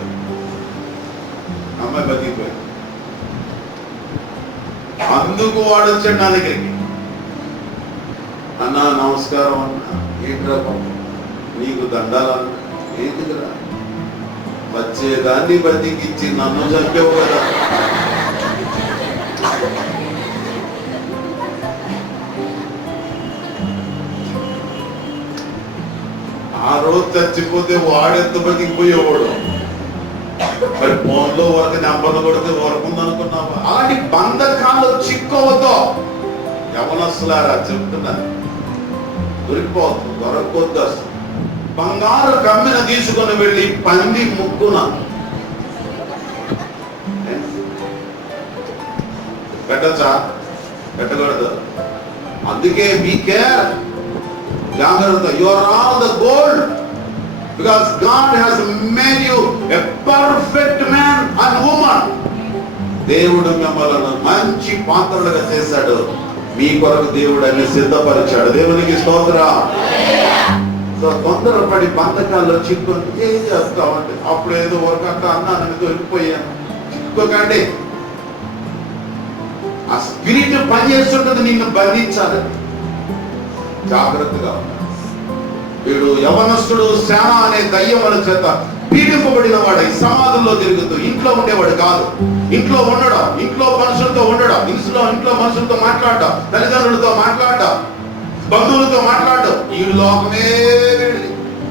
అమ్మాయి బతికిపోయింది. అందుకు వాడు వచ్చాడు నా దగ్గరికి. అన్నా నమస్కారం అన్నా. ఏంట్రా నీకు దండాలన్నా. ఏంటిదిరా వచ్చేదాన్ని బతికిచ్చి నన్ను చంపావు కదా. ఆ రోజు చచ్చిపోతే వాడెంత బతికిపోయేవాడు. మరి ఫోన్లో వరకు నెంబర్లు కొడితే వరకుంది అనుకున్నావా? అలాంటి బంధకాలు చిక్కోవద్దు. యవనస్తులారా చెప్తున్నాను, దొరికిపోతుంది, దొరకపోద్దు. అసలు బంగారు కమ్మిన తీసుకొని వెళ్ళి పంది ముక్కున పెట్టచ్చా? పెట్టకూడదు. అందుకే బీ కేర్, జాగ్రత్త. You are all the gold because God has made you a perfect man and woman. దేవుడు మిమ్మల్ని మంచి పాత్రలుగా చేశాడు. మీ కొరకు దేవుడు అన్ని సిద్ధపరిచాడు. దేవునికి స్తోత్రం. సో తొందరపడి బంధకాల్లో చిక్కుని ఏం చేస్తామంటే అప్పుడు ఏదో ఒక అన్నాను దొరికిపోయాను. చిక్కుకోకండి. ఆ స్పిరిట్ పనిచేస్తుంటుంది, నిన్ను బంధించాలి. జాగ్రత్తగా. వీడు యవనస్తుడు శాన అనే దయ్యముల చేత పీడింపబడిన వాడు సమాధుల్లో తిరుగుతూ ఇంట్లో ఉండేవాడు కాదు. ఇంట్లో ఉండడం, ఇంట్లో మనుషులతో ఉండడం, ఇంట్లో మనుషులతో మాట్లాడడం, తల్లిదండ్రులతో మాట్లాడడం, బంధువులతో మాట్లాడడం. ఈ లోకమే.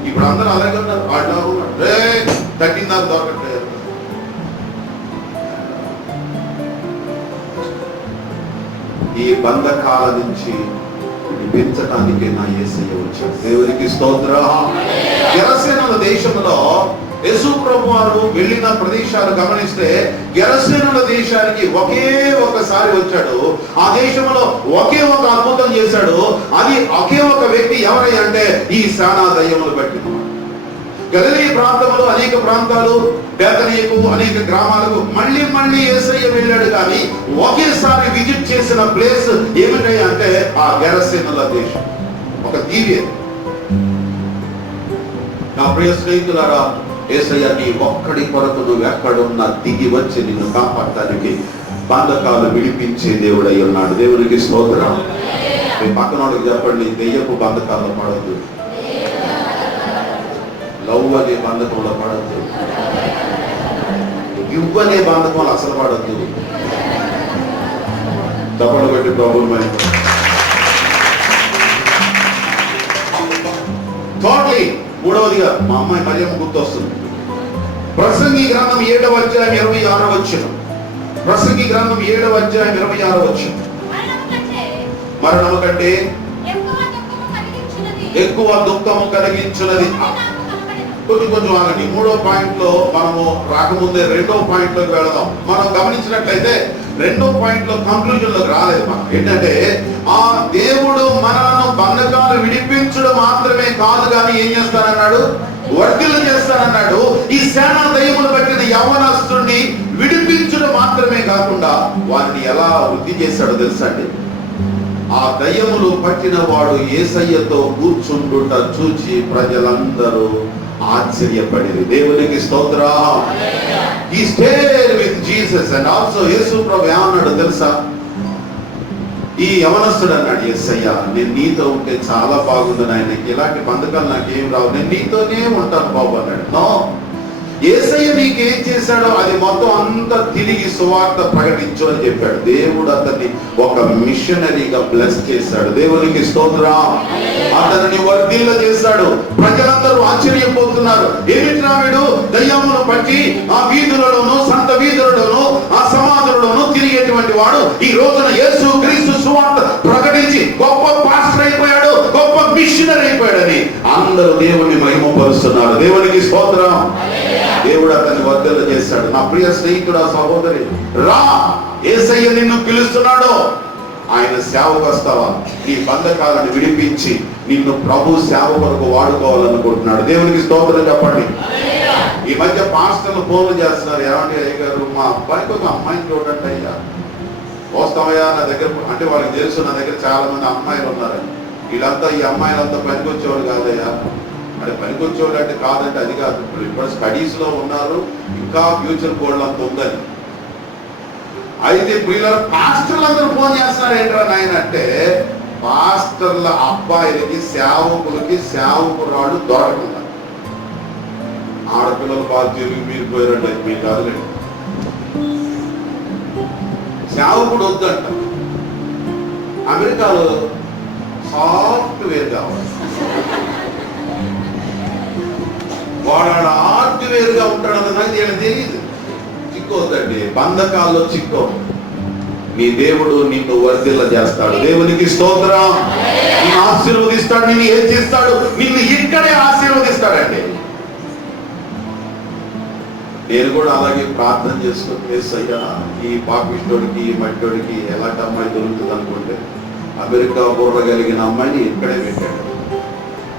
ఇప్పుడు అందరూ అలాగే ఉన్నారు. వాళ్ళు తగ్గిందారు దొరకట్లేదు. ఈ బంధకాల నుంచి విడిపించడానికి నా యేసయ్య వచ్చాడు. దేవునికి స్తోత్రం. గెరసేనుల దేశంలో యేసు ప్రభు వారు వెళ్ళిన ప్రదేశాలు గమనిస్తే గెరసేనుల దేశానికి ఒకే ఒకసారి వచ్చాడు. ఆ దేశంలో ఒకే ఒక అద్భుతం చేశాడు. అది ఒకే ఒక వ్యక్తి ఎవరై అంటే ఈ శానా దయ్యములు పట్టిన గలిలీ ప్రాంతంలో అనేక ప్రాంతాలు, బేతనీయకు అనేక గ్రామాలకు మళ్ళీ యేసయ్య వెళ్ళాడు. కానీ ఒకేసారి విజిట్ చేసిన ప్లేస్ ఏమిటి అంటే ఆ గెరసేనుల దేశం. ఒక దివ్య. నా ప్రియ స్నేహితులారా, యేసయ్య నీ ఒక్కడి కొరకు నువ్వు ఎక్కడున్నా దిగి వచ్చి నిన్ను కాపాడటానికి బంధకాలు విడిపించే దేవుడై ఉన్నాడు. దేవునికి స్తోత్రం. మీ పక్కన వాళ్ళకి చెప్పండి, దెయ్యపు బంధకాలు పడద్దు, లవ్ అనే బంధకంలో పడద్దు, ఇవ్వనే బంధకంలో అసలు పడద్దు. తప్పలు పెట్టి ప్రభుత్వం. థర్డ్లీ, మూడవదిగా మా అమ్మాయి మరియమ్మ గుర్తొస్తుంది. ప్రసంగి గ్రంథం 7వ అధ్యాయం 26వ వచనం. ప్రసంగి గ్రంథం 7వ అధ్యాయం 26వ వచనం. మరణము కంటే ఎక్కువ దుఃఖము కలిగించున్నది. కొంచెం ఆగండి. 3వ పాయింట్ లో మనము రాకముందే 2వ పాయింట్ లోకి వెళదాం. మనం గమనించినట్లయితే 2వ పాయింట్ లో కంక్లూజన్ లోకి రాలేదు. మనం ఏంటంటే ఆ దేవుడు మనలను బంధకాలు విడిపించడం మాత్రమే కాదు కానీ ఏం చేస్తానన్నాడు? వర్ధిల్లు చేస్తానన్నాడు. ఈ సేనా దయ్యములు పట్టిన యవ్వనస్తుడిని విడిపించడం మాత్రమే కాకుండా వారిని ఎలా వృద్ధి చేశాడో తెలుసా అండి? ఆ దయ్యములు పట్టిన వాడు యేసయ్యతో కూర్చుండుట చూచి ప్రజలందరూ ఆశ్చర్యపడింది. దేవునికి స్తోత్రం. He stayed with Jesus and also యేసు ప్రభు ఏమన్నాడు తెలుసా? ఈ యవనస్తుడు అన్నాడు, యేసయ్య నేను నీతో ఉంటే చాలా బాగుంది నాయన, ఇలాంటి బంధకాలు నాకేం రావు, నేను నీతోనే ఉంటాను బాబు అన్నాడు. నో, యేసయ్య నీకేం చేశాడో అది మొత్తం అంతా తిరిగి సువార్త ప్రకటించు అని చెప్పాడు. దేవుడు అతన్ని ఒక మిషనరీగా బ్లెస్ చేశాడు. దేవునికి స్తోత్రం. అతనిని వర్ధిల్ల చేశాడు. ప్రజలందరూ ఆశ్చర్యపోతున్నారు. ఏమిట్రా వీడు దయ్యమును పట్టి ఆ వీధులలోను సంత వీధులలోను ఆ సమాధులలోను తిరిగేటువంటి వాడు ఈ రోజున యేసు క్రీస్తు సువార్త ప్రకటించి గొప్ప పాస్టర్ అయిపోయాడు, గొప్ప అందరూ దేవుణ్ణి మహిమపరుస్తున్నారు. దేవునికి స్తోత్రం. దేవుడు అతన్ని వర్ధల చేశాడు. నా ప్రియ స్నేహితుడు, సహోదరి, రా, యేసయ్య నిన్ను పిలుస్తున్నాడు. ఆయన సేవకు వస్తావా? ఈ బంధకాలను విడిపించి నిన్ను ప్రభు సేవ కొరకు వాడుకోవాలనుకుంటున్నాడు. దేవునికి స్తోత్రం చెప్పండి. ఈ మధ్య పాస్టర్లు ఫోన్లు చేస్తున్నారు. ఏమంటే అయ్యగారు, మా అబ్బాయికి ఒక అమ్మాయిని చూడండి అయ్యా, వస్తామయ్యా నా దగ్గర. అంటే వాళ్ళకి తెలుసు నా దగ్గర చాలా మంది అమ్మాయిలు ఉన్నారని. వీళ్ళంతా ఈ అమ్మాయిలంతా పనికొచ్చేవాళ్ళు కాదయ్యా. అంటే పనికొచ్చేవాళ్ళు అంటే కాదంటే అది కాదు. ఇప్పుడు స్టడీస్ లో ఉన్నారు, ఇంకా ఫ్యూచర్ గోల్డ్ అంత ఉందని. అయితే వీళ్ళ పాస్టర్లు అందరూ ఫోన్ చేస్తున్నారు. ఏంట్రా నాయన అంటే, పాస్టర్ల అబ్బాయిలకి సేవకులకి సేవకురాళ్ళు దొరకకుండా, ఆడపిల్లలు బాగా తిరిగి మీరు పోయారండి. మీకు కాదులేండి, సేవకుడు వద్దంట. అమెరికాలో సాఫ్ట్వేర్ కావాలి, వాడు హార్డ్వేర్ గా ఉంటాడన్నది నాకు తెలియదు. చిక్కోద్దండి, బంధకాల్లో చిక్కో. నీ దేవుడు నిన్ను వర్ధిల్ల చేస్తాడు. దేవునికి స్తోత్రం. నిన్ను ఆశీర్వదిస్తాడు, నిన్ను ఏం చేస్తాడు? నిన్ను ఇక్కడే ఆశీర్వదిస్తాడండి. నేను కూడా అలాగే ప్రార్థన చేసుకుని, యేసయ్యా ఈ పాపిష్టోడికి ఈ మట్టోడికి ఎలాంటి అమ్మాయి దొరుకుతుంది అనుకుంటే అమెరికా బుర్ర కలిగిన అమ్మాయిని ఇక్కడే పెట్టాడు.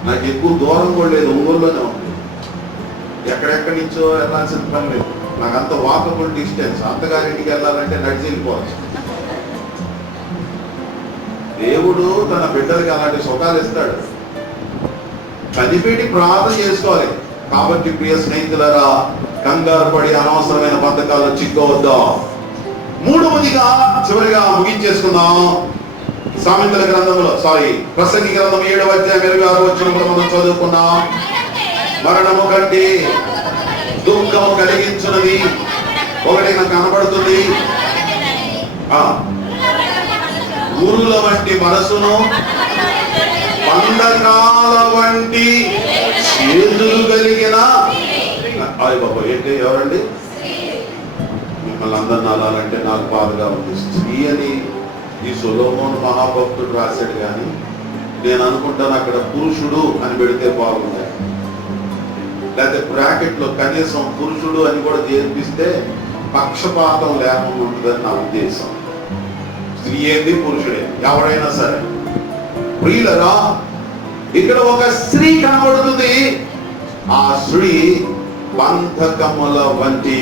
నాకు ఎక్కువ దూరం కూడా లేదు, ఒంగోలులోనే ఉంది. ఎక్కడెక్కడి నుంచో వెళ్ళాల్సిన పని లేదు. నాకు అంత వాకబుల్ డిస్టెన్స్. అత్తగారింటికి వెళ్ళాలంటే నడిచి వెళ్ళిపోవచ్చు. దేవుడు తన బిడ్డలకి అలాంటి సుఖాలు ఇస్తాడు. కనిపెట్టి ప్రార్థన చేసుకోవాలి. కాబట్టి ప్రియ స్నేహితులారా, కంగారు పడి అనవసరమైన బంధకాల్లో చిక్కోవద్దాం. మూడవదిగా చివరిగా ముగించేసుకుందాం. సామెతల గ్రంథంలో ప్రసంగి గ్రంథం 7వ అధ్యాయం 26వ వచనంలో మనం చదువుకున్నాం. మరణము కంటే దుఃఖం కలిగించున్నది ఒకటి నాకు కనబడుతుంది. ఊరుల వంటి మనసును, బంధకాల వంటి చేతులు కలిగిన బాబా ఏంటి ఎవరండి? మిమ్మల్ని అందరిని అనాలంటే నాకు బాధగా ఉంది. స్త్రీ అని ఈ సొలొమోను మహాభక్తుడు రాశాడు, కానీ నేను అనుకుంటాను అక్కడ పురుషుడు అని పెడితే బాగుంది. లేకపోతే బ్రాకెట్ లో కనీసం పురుషుడు అని కూడా చేర్పిస్తే పక్షపాతం లేకుండా ఉంటుందని నా ఉద్దేశం. స్త్రీ ఏంది, పురుషుడే, ఎవరైనా సరే. ప్రియులరా, ఇక్కడ ఒక స్త్రీ కనబడుతుంది. ఆ స్త్రీ బంధకముల వంటి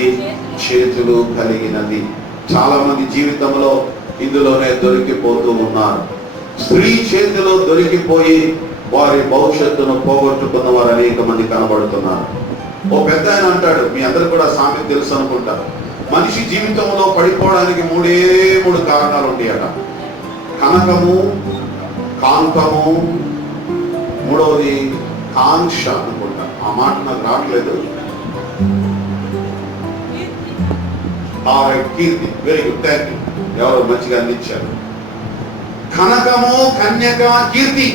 చేతులు కలిగినది. చాలా మంది జీవితంలో ఇందులోనే దొరికిపోతూ ఉన్నారు. స్త్రీ చేతిలో దొరికిపోయి వారి భవిష్యత్తును పోగొట్టుకున్న వారు అనేక మంది కనబడుతున్నారు. ఓ పెద్ద ఆయన అంటాడు, మీ అందరు కూడా సామెత తెలుసు అనుకుంటారు, మనిషి జీవితంలో పడిపోవడానికి మూడు కారణాలు ఉంటాయట. కనకము, కాంతము, మూడవది కాంక్ష అనుకుంటా. ఆ మాట నాకు రావట్లేదు. Keerthi. Very good, thank you. ఎవరో మంచిగా అందించారు. కనకము, కన్యక, కీర్తి.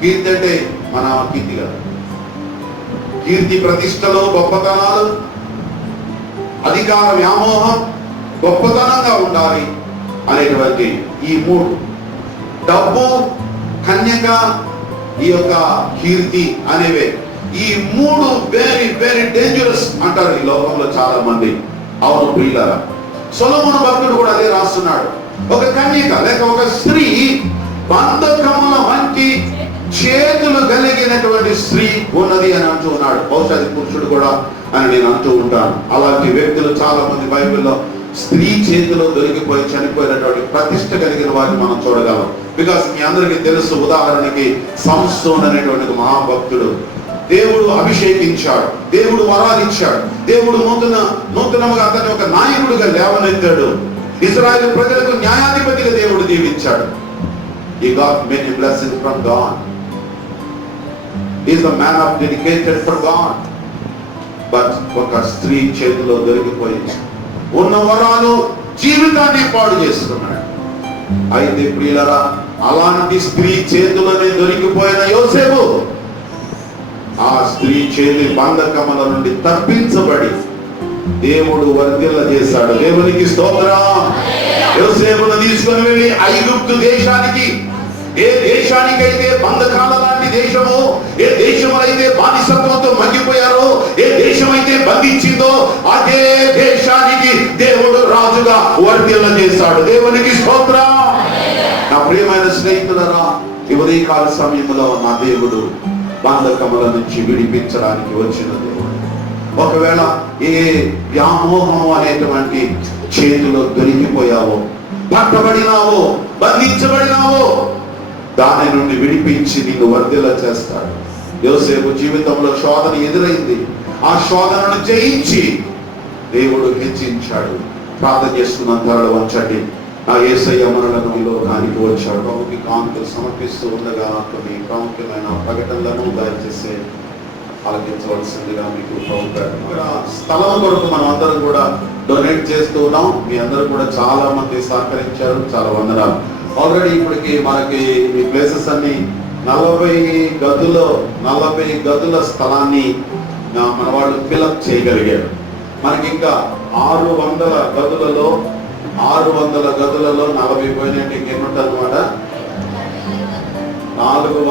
కీర్తి అంటే మన కీర్తి కదా. కీర్తి ప్రతిష్టలు, గొప్పతనాలు, అధికార వ్యామోహం, గొప్పతనంగా ఉండాలి అనేటువంటి ఈ మూడు, డబ్బు, కన్యక, ఈ యొక్క కీర్తి అనేవే, ఈ మూడు వెరీ వెరీ డేంజరస్ అంటారు ఈ లోకంలో చాలా మంది. అవును ప్రియులారా, సొలొమోను భక్తుడు కూడా అదే రాస్తున్నాడు. ఒక కన్యక లేక ఒక స్త్రీ బంధకముల వంటి చేతులు కలిగినటువంటి స్త్రీ ఉన్నది అని అంటూ ఉన్నాడు. బహుశా పురుషుడు కూడా అని నేను అంటూ ఉంటాను. అలాంటి వ్యక్తులు చాలా మంది బైబిల్లో స్త్రీ చేతిలో దొరికిపోయి చనిపోయినటువంటి ప్రతిష్ట కలిగిన వారిని మనం చూడగలం. బికాస్ మీ అందరికీ తెలుసు, ఉదాహరణకి సంసోన్ అనేటువంటి మహాభక్తుడు దేవుడు అభిషేకించాడు, దేవుడు వరాలు ఇచ్చాడు, దేవుడు నూతనముగా అతన్ని ఒక నాయకుడిగా లేవనెత్తాడు, ఇశ్రాయేలు ప్రజలకు న్యాయాధిపతిగా దేవుడు దీవించాడు. He got many blessings from God. He is a man of dedicated for God. But ఒక స్త్రీ చేతిలో దొరికిపోయి ఉన్న వరాలు జీవితాన్ని పాడు చేసుకున్నాడు. అయితే ప్రియులరా, అలాంటి స్త్రీ చేతులనే దొరికిపోయిన యోసేపు ఆ స్త్రీ చేతి బంధకముల నుండి తప్పించబడి దేవుడు వర్ధిల్ల చేశాడు. దేవునికి స్తోత్రం. యోసేపును తీసుకొని వెళ్ళి ఐగుప్తు దేశానికి, ఏ దేశానికైతే బంధకాల లాంటి దేశము, ఏ దేశమైతే బానిసత్వంతో మగ్గిపోయారో, ఏ దేశమైతే బంధించిందో అదే దేశానికి దేవుడు రాజుగా వర్ధిల్ల చేశాడు. దేవునికి స్తోత్రం. నా ప్రియమైన స్నేహితులారా, ఈ కాల సమయంలో నా దేవుడు బంధకముల నుంచి విడిపించడానికి వచ్చిన దేవుడు. ఒకవేళ ఏ వ్యామోహము అనేటువంటి చేతిలో దొరికిపోయావో, పట్టబడినావో, బంధించబడినావో, దాని నుండి విడిపించి నీకు వర్ధిల్ల చేస్తాడు. యోసేపు జీవితంలో శోధన ఎదురైంది. ఆ శోధనను జయించి దేవుడు హెచ్చించాడు. ప్రార్థన చేసుకున్న త్వరలో వంచండి. ఆ యేసయ్య మనలను ఈ లోకానికి వచ్చాడు. ప్రభుకి కానుకలు సమర్పిస్తూ ఉండగా కొన్ని ప్రాముఖ్యమైన ప్రకటనలను దయచేసి ఆలకించవలసిందిగా మీకు ఇక్కడ స్థలం కొరకు మనం అందరం కూడా డొనేట్ చేస్తూ ఉన్నాం. మీ అందరూ కూడా చాలా మంది సహకరించారు. చాలా వందనాలు. ఆల్రెడీ ఇప్పటికి మనకి ఈ ప్లేసెస్ అన్ని 40 గదుల స్థలాన్ని మన వాళ్ళు ఫిల్అప్ చేయగలిగారు. మనకి ఇంకా 600 గదులలో 40 పోయినట్టు ఇంకెన్నుంటుంది అనమాట. 500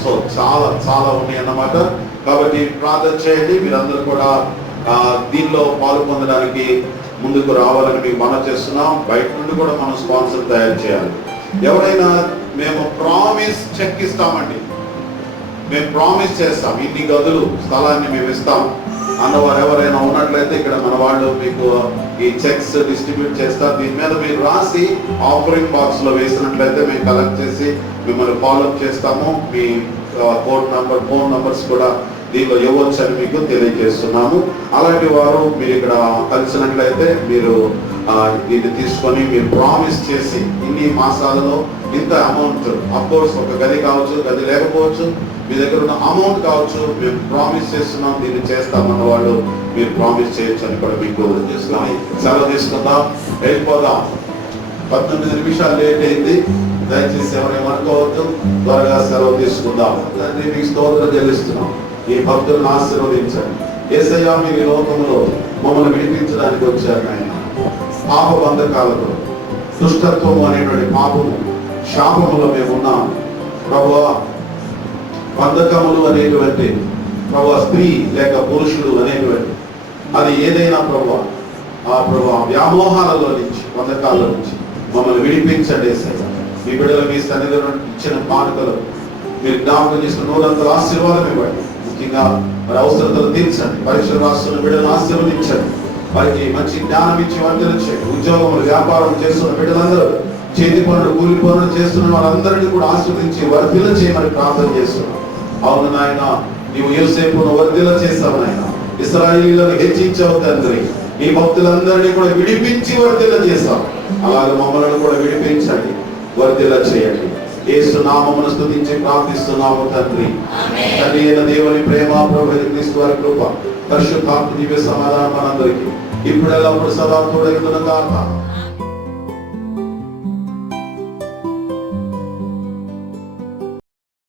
సో చాలా ఉన్నాయి అన్నమాట. కాబట్టి ప్రార్థన చేయండి. మీరందరూ కూడా దీనిలో పాలు పొందడానికి ముందుకు రావాలని మీకు మనం చేస్తున్నాం. బయట నుండి కూడా మనం స్పాన్సర్ తయారు చేయాలి. ఎవరైనా మేము ప్రామిస్ చెక్ ఇస్తామండి, మేము ప్రామిస్ చేస్తాం, ఇన్ని గదులు స్థలాన్ని మేము ఇస్తాం అన్నవారు ఎవరైనా ఉన్నట్లయితే ఇక్కడ మన వాళ్ళు మీకు ఈ చెక్స్ డిస్ట్రిబ్యూట్ చేస్తారు. దీని మీద మీరు రాసి ఆఫరింగ్ బాక్స్ లో వేసినట్లయితే మేము కలెక్ట్ చేసి మిమ్మల్ని ఫాలోఅప్ చేస్తాము. మీ ఫోన్ నంబర్స్ కూడా దీనిలో ఇవ్వచ్చు అని మీకు తెలియజేస్తున్నాము. అలాంటి వారు మీరు ఇక్కడ కలిసినట్లయితే మీరు ఇది తీసుకొని మీరు ప్రామిస్ చేసి ఇన్ని మాసాలలో ఇంత అమౌంట్, అఫ్కోర్స్ ఒక గది కావచ్చు, గది లేకపోవచ్చు, మీ దగ్గర ఉన్న అమౌంట్ కావచ్చు, మేము ప్రామిస్ చేస్తున్నాం దీన్ని చేస్తామన్న వాళ్ళు మీరు ప్రామిస్ చేయొచ్చు అని కూడా మీకు తీసుకుని సెలవు తీసుకుందాం. వెళ్ళిపోదాం. 19 నిమిషాలు లేట్ అయింది. దయచేసి ఎవరేమనుకోవద్దు. త్వరగా సెలవు తీసుకుందాం. దాన్ని మీకు స్తోత్రం చెల్లిస్తున్నాం. ఈ భక్తులను ఆశీర్వదించండి. యేసయ్య మీరు ఈ లోకంలో మమ్మల్ని విడిపించడానికి వచ్చారు. ఆయన పాప బంధకాలతో, దుష్టత్వము అనేటువంటి పాపము, శాపములో మేము ఉన్నాం ప్రభువా. బంధకములు అనేటువంటి ప్రభువా, స్త్రీ లేక పురుషుడు అనేటువంటి అది ఏదైనా ప్రభువా, ఆ ప్రభువా వ్యామోహాలలో నుంచి, బంధకాల నుంచి మమ్మల్ని విడిపించండి. యేసయ్య మీ బిడ్డలు మీ సన్నిధిలో ఇచ్చిన కానుకలు మీరు జ్ఞాపకం చేసిన 100 ఆశీర్వాదం ఇవ్వండి. ముఖ్యంగా మరి అవసరతలు తీర్చండి. పరీక్షలు రాస్తున్న బిడ్డలను ఆశీర్వదించండి. వారికి మంచి జ్ఞానం ఇచ్చి వర్ధలు చేయండి. ఉద్యోగములు, వ్యాపారం చేస్తున్న బిడ్డలందరూ, చేతి పనులు, కూలి పనులు చేస్తున్న వాళ్ళందరినీ కూడా ఆశీర్వదించి వర్ధిల్ల చేయమని ప్రార్థన చేస్తున్నాం. అవును నాయన, నీవు యోసేపును వర్ధిల్ల చేస్తావు నాయన. ఇశ్రాయేలీయులను హెచ్చించావు తండ్రి. ఈ భక్తులందరినీ కూడా విడిపించి వర్ధిల్ల చేస్తావు. అలాగే మమ్మల్ని కూడా విడిపించండి, వర్ధిల్ల చేయండి. యేసు నామమును స్తుతించి ప్రార్థిస్తున్నాము తండ్రి. తండ్రి అయిన దేవుని ప్రేమ, ప్రభు క్రీస్తు వారి కృప, పరిశుద్ధాత్మ దివ్య సమాధానం మనందరికీ ఇప్పుడు ఎల్లప్పుడు సదా తోడై ఉండును గాక.